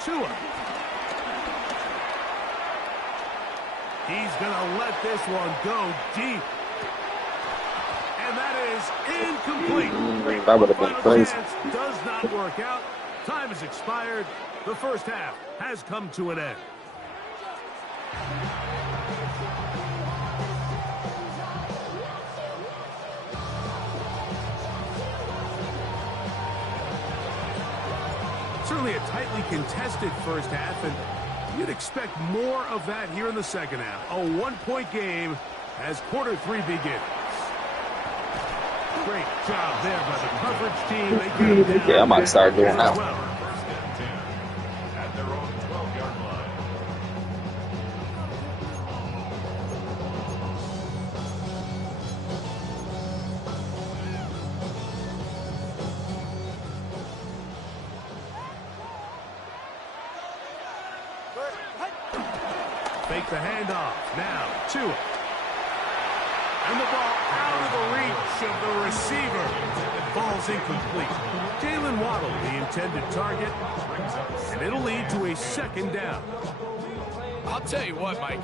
Tua. He's going to let this one go deep. And that is incomplete. That would have been Final crazy. chance does not work out. Time has expired. The first half has come to an end. Certainly a tightly contested first half, and you'd expect more of that here in the second half. A one-point game as quarter 3 begins. Great job there by the coverage team. They get it down. Yeah, I might start doing that. First and 10 at their own 12-yard line. Fake the handoff. Now, Tua. And the ball out of the reach of the receiver. Falls incomplete. Jalen Waddle, the intended target. And it'll lead to a second down. I'll tell you what, Mike,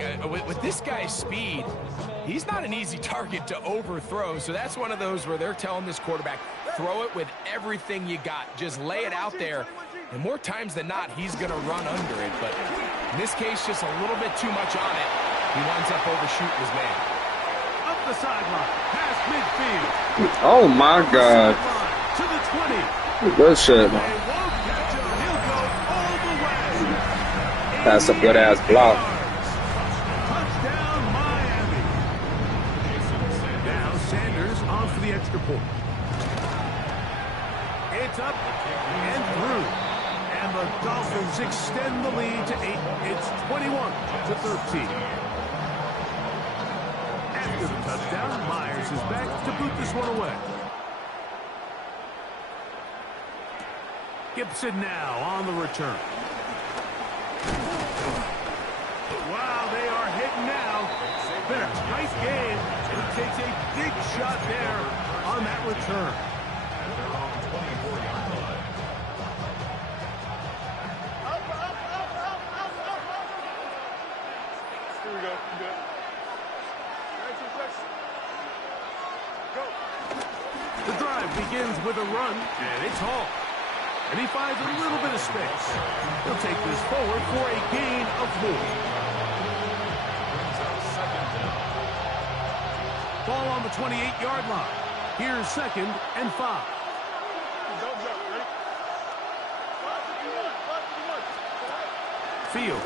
with this guy's speed, he's not an easy target to overthrow. So that's one of those where they're telling this quarterback, throw it with everything you got. Just lay it out there. And more times than not, he's going to run under it. But in this case, just a little bit too much on it. He winds up overshooting his man. Up the sideline, past midfield. Oh my God. To the 20. Good shit, They man. won't catch him. He'll go all the way. That's a good ass block. Touchdown, Miami. Now Sanders on for the extra point. It's up and through. And the Dolphins extend the lead to 8. It's 21-13. After the touchdown, Myers is back to boot this one away. Gibson now on the return. Wow, they are hitting now. Been a tight game. He takes a big shot there on that return. At their own 24-yard line. Here we go. You good? The drive begins with a run, and it's Hall. And he finds a little bit of space. He'll take this forward for a gain of 4. Brings up second down. Ball on the 28-yard line. Here's 2nd and 5. Don't jump. Ready? 5, 51. Fields.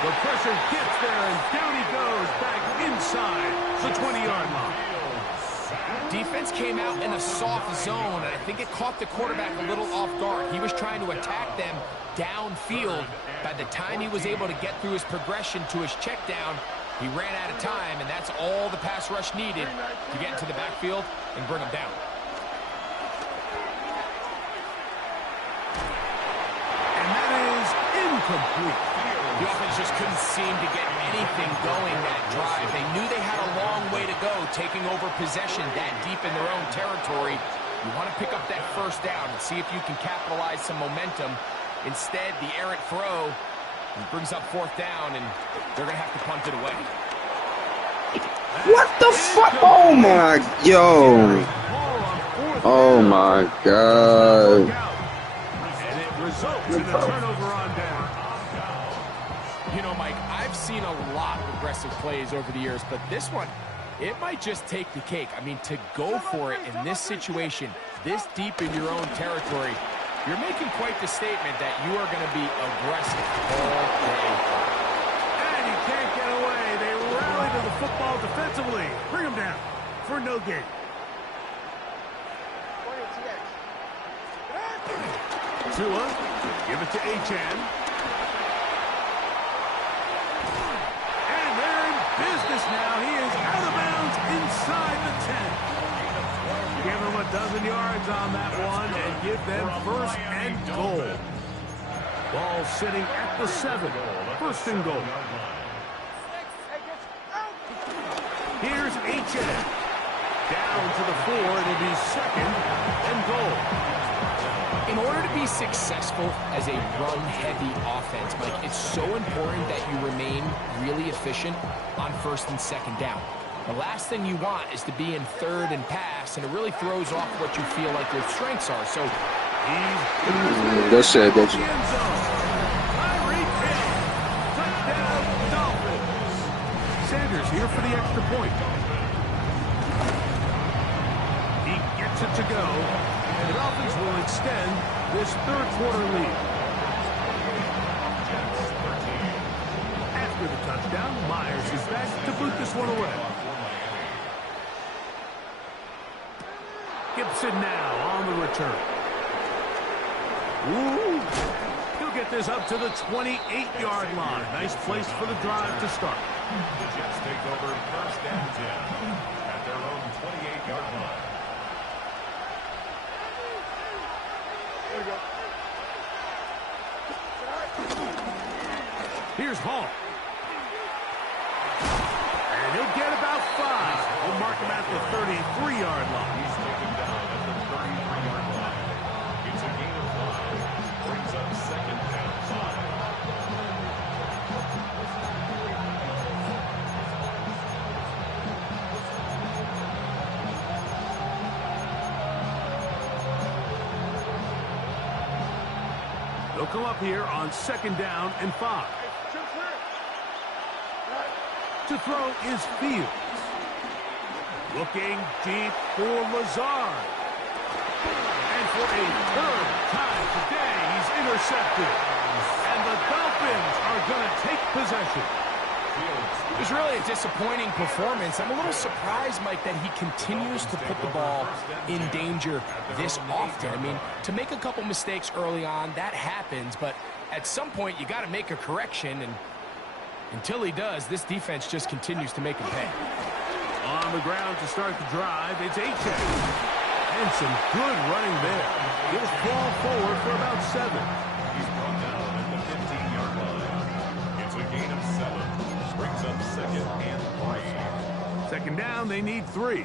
The pressure gets there, and down he goes back inside the 20-yard line. Defense came out in a soft zone, and I think it caught the quarterback a little off guard. He was trying to attack them downfield. By the time he was able to get through his progression to his check down, he ran out of time, and that's all the pass rush needed to get into the backfield and bring him down. And that is incomplete. The offense just couldn't seem to get anything going that drive. They knew they had a long way to go taking over possession that deep in their own territory. You want to pick up that first down and see if you can capitalize some momentum. Instead, the errant throw brings up fourth down, and they're going to have to punt it away. What the fuck? Oh my, yo. Oh my God. And it results in a turnover on down. You know, Mike, I've seen a lot of aggressive plays over the years, but this one, it might just take the cake. I mean, to go for it in this situation, this deep in your own territory, you're making quite the statement that you are going to be aggressive all day. And he can't get away. They rally to the football defensively. Bring him down for no gain. Tua, give it to Achan. And they're in business now. He is out of bounds inside the 10. Give them a dozen yards on that one and give them first and goal. Ball sitting at the 7. First and goal. Here's Achan. Down to the 4. It'll be second and goal. In order to be successful as a run-heavy offense, Mike, it's so important that you remain really efficient on first and second down. The last thing you want is to be in third and pass, and it really throws off what you feel like your strengths are. So That's it. That's it. Touchdown, Dolphins. Sanders here for the extra point. He gets it to go. And the Dolphins will extend this third quarter lead. After the touchdown, Myers is back to boot this one away. Gibson now on the return. Ooh. He'll get this up to the 28-yard line. Nice place for the drive to start. The Jets take over first and 10 at their own 28-yard line. Here's Hall. And he'll get about 5. We'll mark him at the 33-yard line. He's taken down at the 33-yard line. It's a gain of 5. Brings up second and 5. They'll come up here on second down and 5. To throw is Fields. Looking deep for Lazard. And for a third time today, he's intercepted. And the Dolphins are going to take possession. it was really a disappointing performance. I'm a little surprised, Mike, that he continues to put the ball in danger this often. I mean, to make a couple mistakes early on, that happens. But at some point, you got to make a correction. And until he does, this defense just continues to make him pay. On the ground to start the drive, it's Achan. And some good running there. He'll fall forward for about 7. He's brought down at the 15-yard line. It's a gain of 7. Brings up second and 3. Second down, they need 3.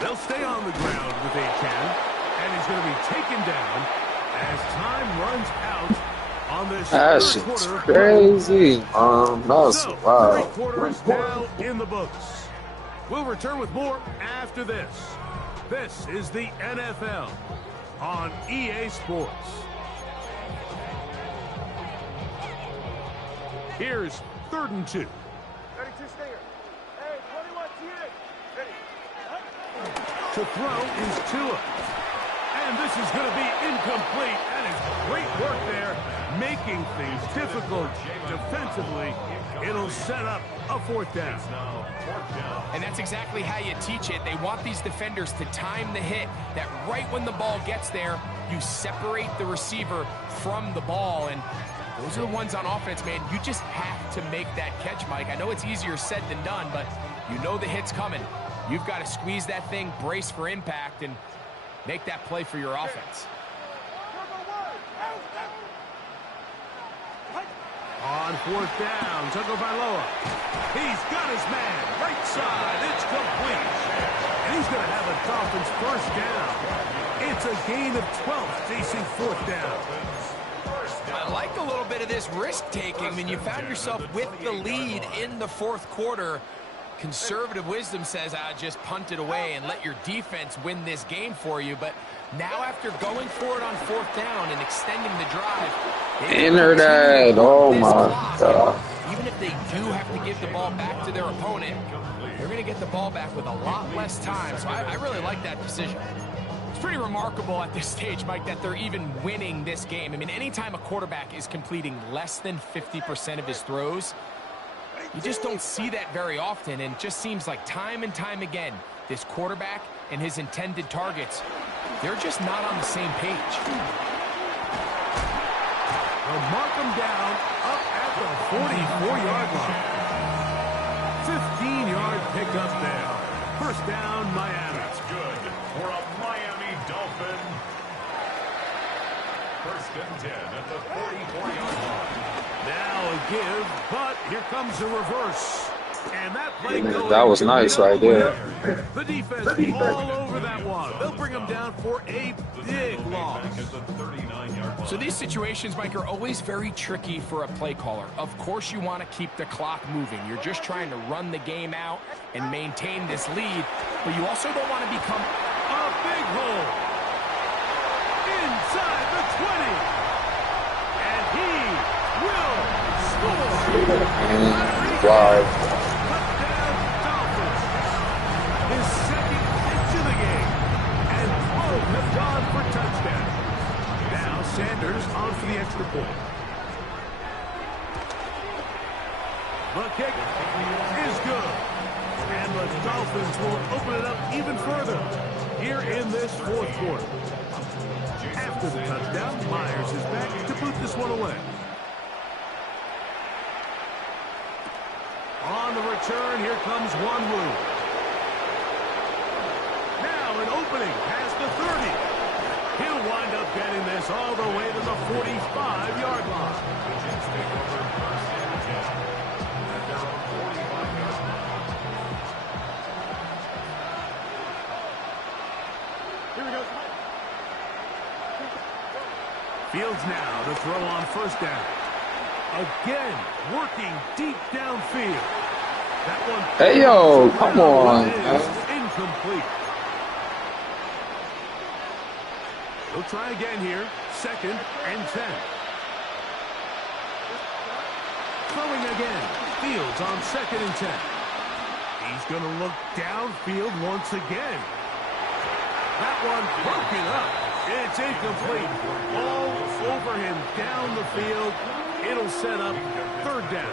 They'll stay on the ground with Achan. And he's going to be taken down as time runs out on this That's third quarter. crazy. That's So, wow. 3 quarters now in the books. We'll return with more after this. This is the NFL on EA Sports. Here's 3rd and 2. 32 stinger. Hey, 21 TA. Ready. To throw is Tua. And this is going to be incomplete. That is great work there, making things difficult defensively. It'll set up a 4th down. And that's exactly how you teach it. They want these defenders to time the hit, that right when the ball gets there, you separate the receiver from the ball. And those are the ones on offense, man. You just have to make that catch, Mike. I know it's easier said than done, but you know the hit's coming. You've got to squeeze that thing, brace for impact, and make that play for your offense. On 4th down, Tagovailoa. He's got his man. Right side. It's complete. And he's going to have a Dolphins 1st down. It's a gain of 12 facing 4th down. I like a little bit of this risk-taking. I mean, you found yourself with the lead in the 4th quarter. Conservative wisdom says, just punt it away and let your defense win this game for you. But now after going for it on 4th down and extending the drive, enter that. Oh my God. Even if they do have to give the ball back to their opponent, they're going to get the ball back with a lot less time. So I really like that decision. It's pretty remarkable at this stage, Mike, that they're even winning this game. I mean, anytime a quarterback is completing less than 50% of his throws, you just don't see that very often, and it just seems like time and time again, this quarterback and his intended targets, they're just not on the same page. They'll mark them down up at the 44-yard line. 15-yard pickup there. 1st down, Miami. That's good for a Miami Dolphin. 1st and 10 at the 44-yard line. Now a give, but here comes a reverse. And that play That was nice right there. The defense all over that one. They'll bring them down for a big loss. So these situations, Mike, are always very tricky for a play caller. Of course you want to keep the clock moving. You're just trying to run the game out and maintain this lead, but you also don't want to become a big hole inside the 20. And he will score. Drive. Touchdown Dolphins. His 2nd pitch of the game. And both have gone for touchdown. Now Sanders on for the extra point. The kick is good. And the Dolphins will open it up even further here in this 4th quarter. After the touchdown, Myers is back to boot this one away. On the return, here comes Wanwu. Now an opening past the 30. He'll wind up getting this all the way to the 45-yard line. Here we go. Fields now to throw on 1st down. Again, working deep downfield. That one. Hey, yo, come on. Incomplete. He'll try again here. 2nd and 10. Throwing again. Fields on 2nd and 10. He's going to look downfield once again. That one broken up. It's incomplete. All over him down the field. It'll set up 3rd down.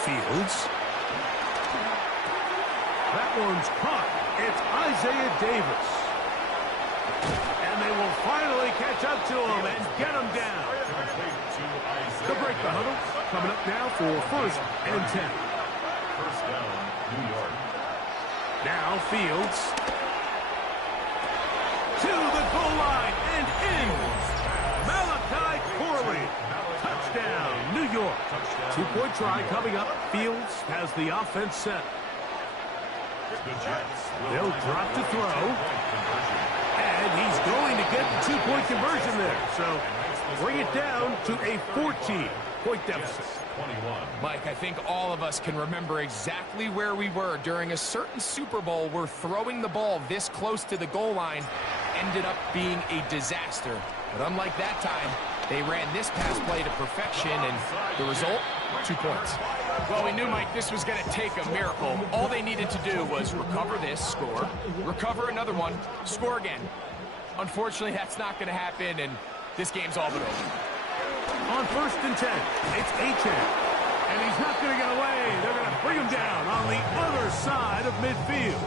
Fields. That one's caught. It's Isaiah Davis. And they will finally catch up to him and get him down. The break the huddle. Coming up now for 1st and 10. 1st down, New York. Now Fields. To the goal line and in. Malachi Corley. Touchdown, New York. 2-point try coming up. Fields has the offense set. They'll drop to throw. And he's going to get the 2-point conversion there. So bring it down to a 14-point deficit. Mike, I think all of us can remember exactly where we were during a certain Super Bowl where throwing the ball this close to the goal line ended up being a disaster. But unlike that time, they ran this pass play to perfection, and the result, 2 points. Well, we knew, Mike, this was going to take a miracle. All they needed to do was recover this, score, recover another one, score again. Unfortunately, that's not going to happen, and this game's all but over. On 1st and 10, it's Achan. And he's not going to get away. They're going to bring him down on the other side of midfield.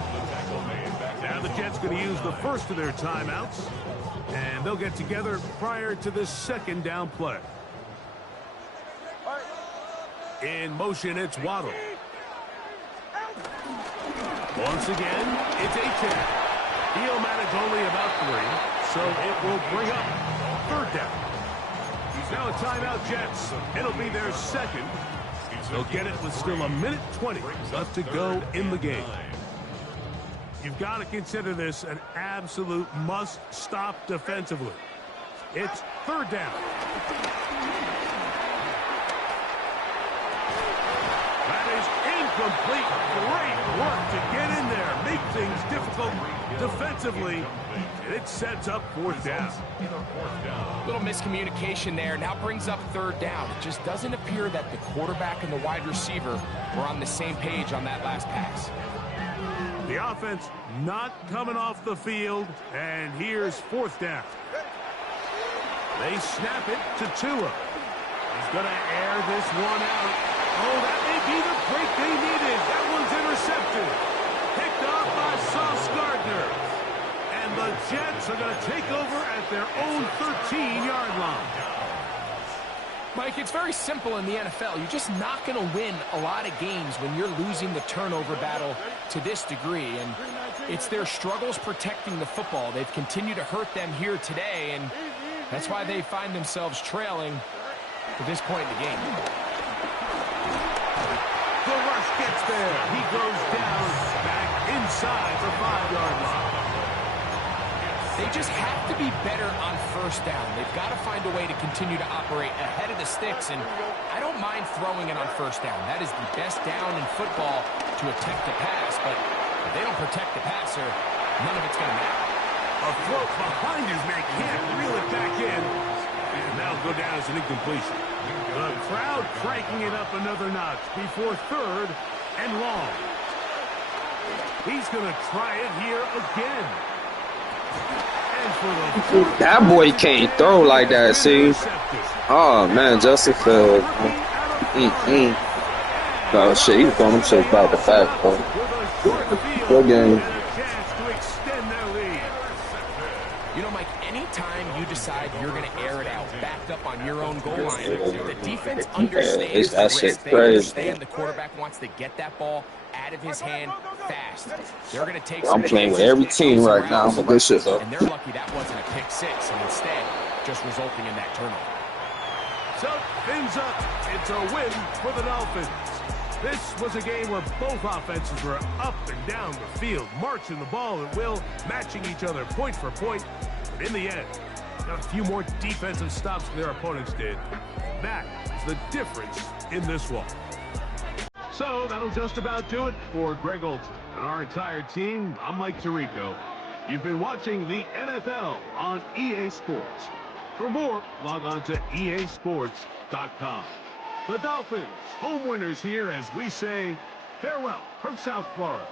Now the Jets going to use the first of their timeouts, and they'll get together prior to the 2nd down play. In motion, it's Waddle. Once again, it's Achan. He'll manage only about 3, so it will bring up 3rd down. He's now a timeout, Jets. It'll be their 2nd. They'll get it with still 1:20 left to go in the game. You've got to consider this an absolute must-stop defensively. It's 3rd down. That is incomplete. Great work to get in there, make things difficult defensively, and it sets up 4th down. Little miscommunication there. Now brings up 3rd down. It just doesn't appear that the quarterback and the wide receiver were on the same page on that last pass. The offense not coming off the field, and here's 4th down. They snap it to Tua. He's going to air this one out. Oh, that may be the break they needed. That one's intercepted. Picked off by Sauce Gardner. And the Jets are going to take over at their own 13-yard line. Mike, it's very simple in the NFL. You're just not going to win a lot of games when you're losing the turnover battle to this degree. And it's their struggles protecting the football. They've continued to hurt them here today, and that's why they find themselves trailing to this point in the game. The rush gets there. He goes down back inside the 5-yard line. They just have to be better on 1st down. They've got to find a way to continue to operate ahead of the sticks, and I don't mind throwing it on 1st down. That is the best down in football to attempt to pass, but if they don't protect the passer, none of it's going to matter. A throw behind his man, can't reel it back in, and that'll go down as an incompletion. The crowd cranking it up another notch before 3rd and long. He's going to try it here again. That boy can't throw like that, see? Oh, man, Justin Field. Oh, shit, he's throwing himself about the fact, bro. Good game. You know, Mike, anytime you decide you're going to air it out, backed up on your own goal line, the defense understands the risk. They understand the quarterback wants to get that ball out of his hand fast. They're going to take. I'm playing with every team right now, but good shit though. And they're lucky that wasn't a pick 6, and instead just resulting in that turnover. So things up. It's a win for the Dolphins. This was a game where both offenses were up and down the field, marching the ball at will, matching each other point for point. But in the end, got a few more defensive stops than their opponents did. That is the difference in this one. So that'll just about do it for Greg Olson and our entire team. I'm Mike Tirico. You've been watching the NFL on EA Sports. For more, log on to easports.com. The Dolphins, home winners here as we say farewell from South Florida.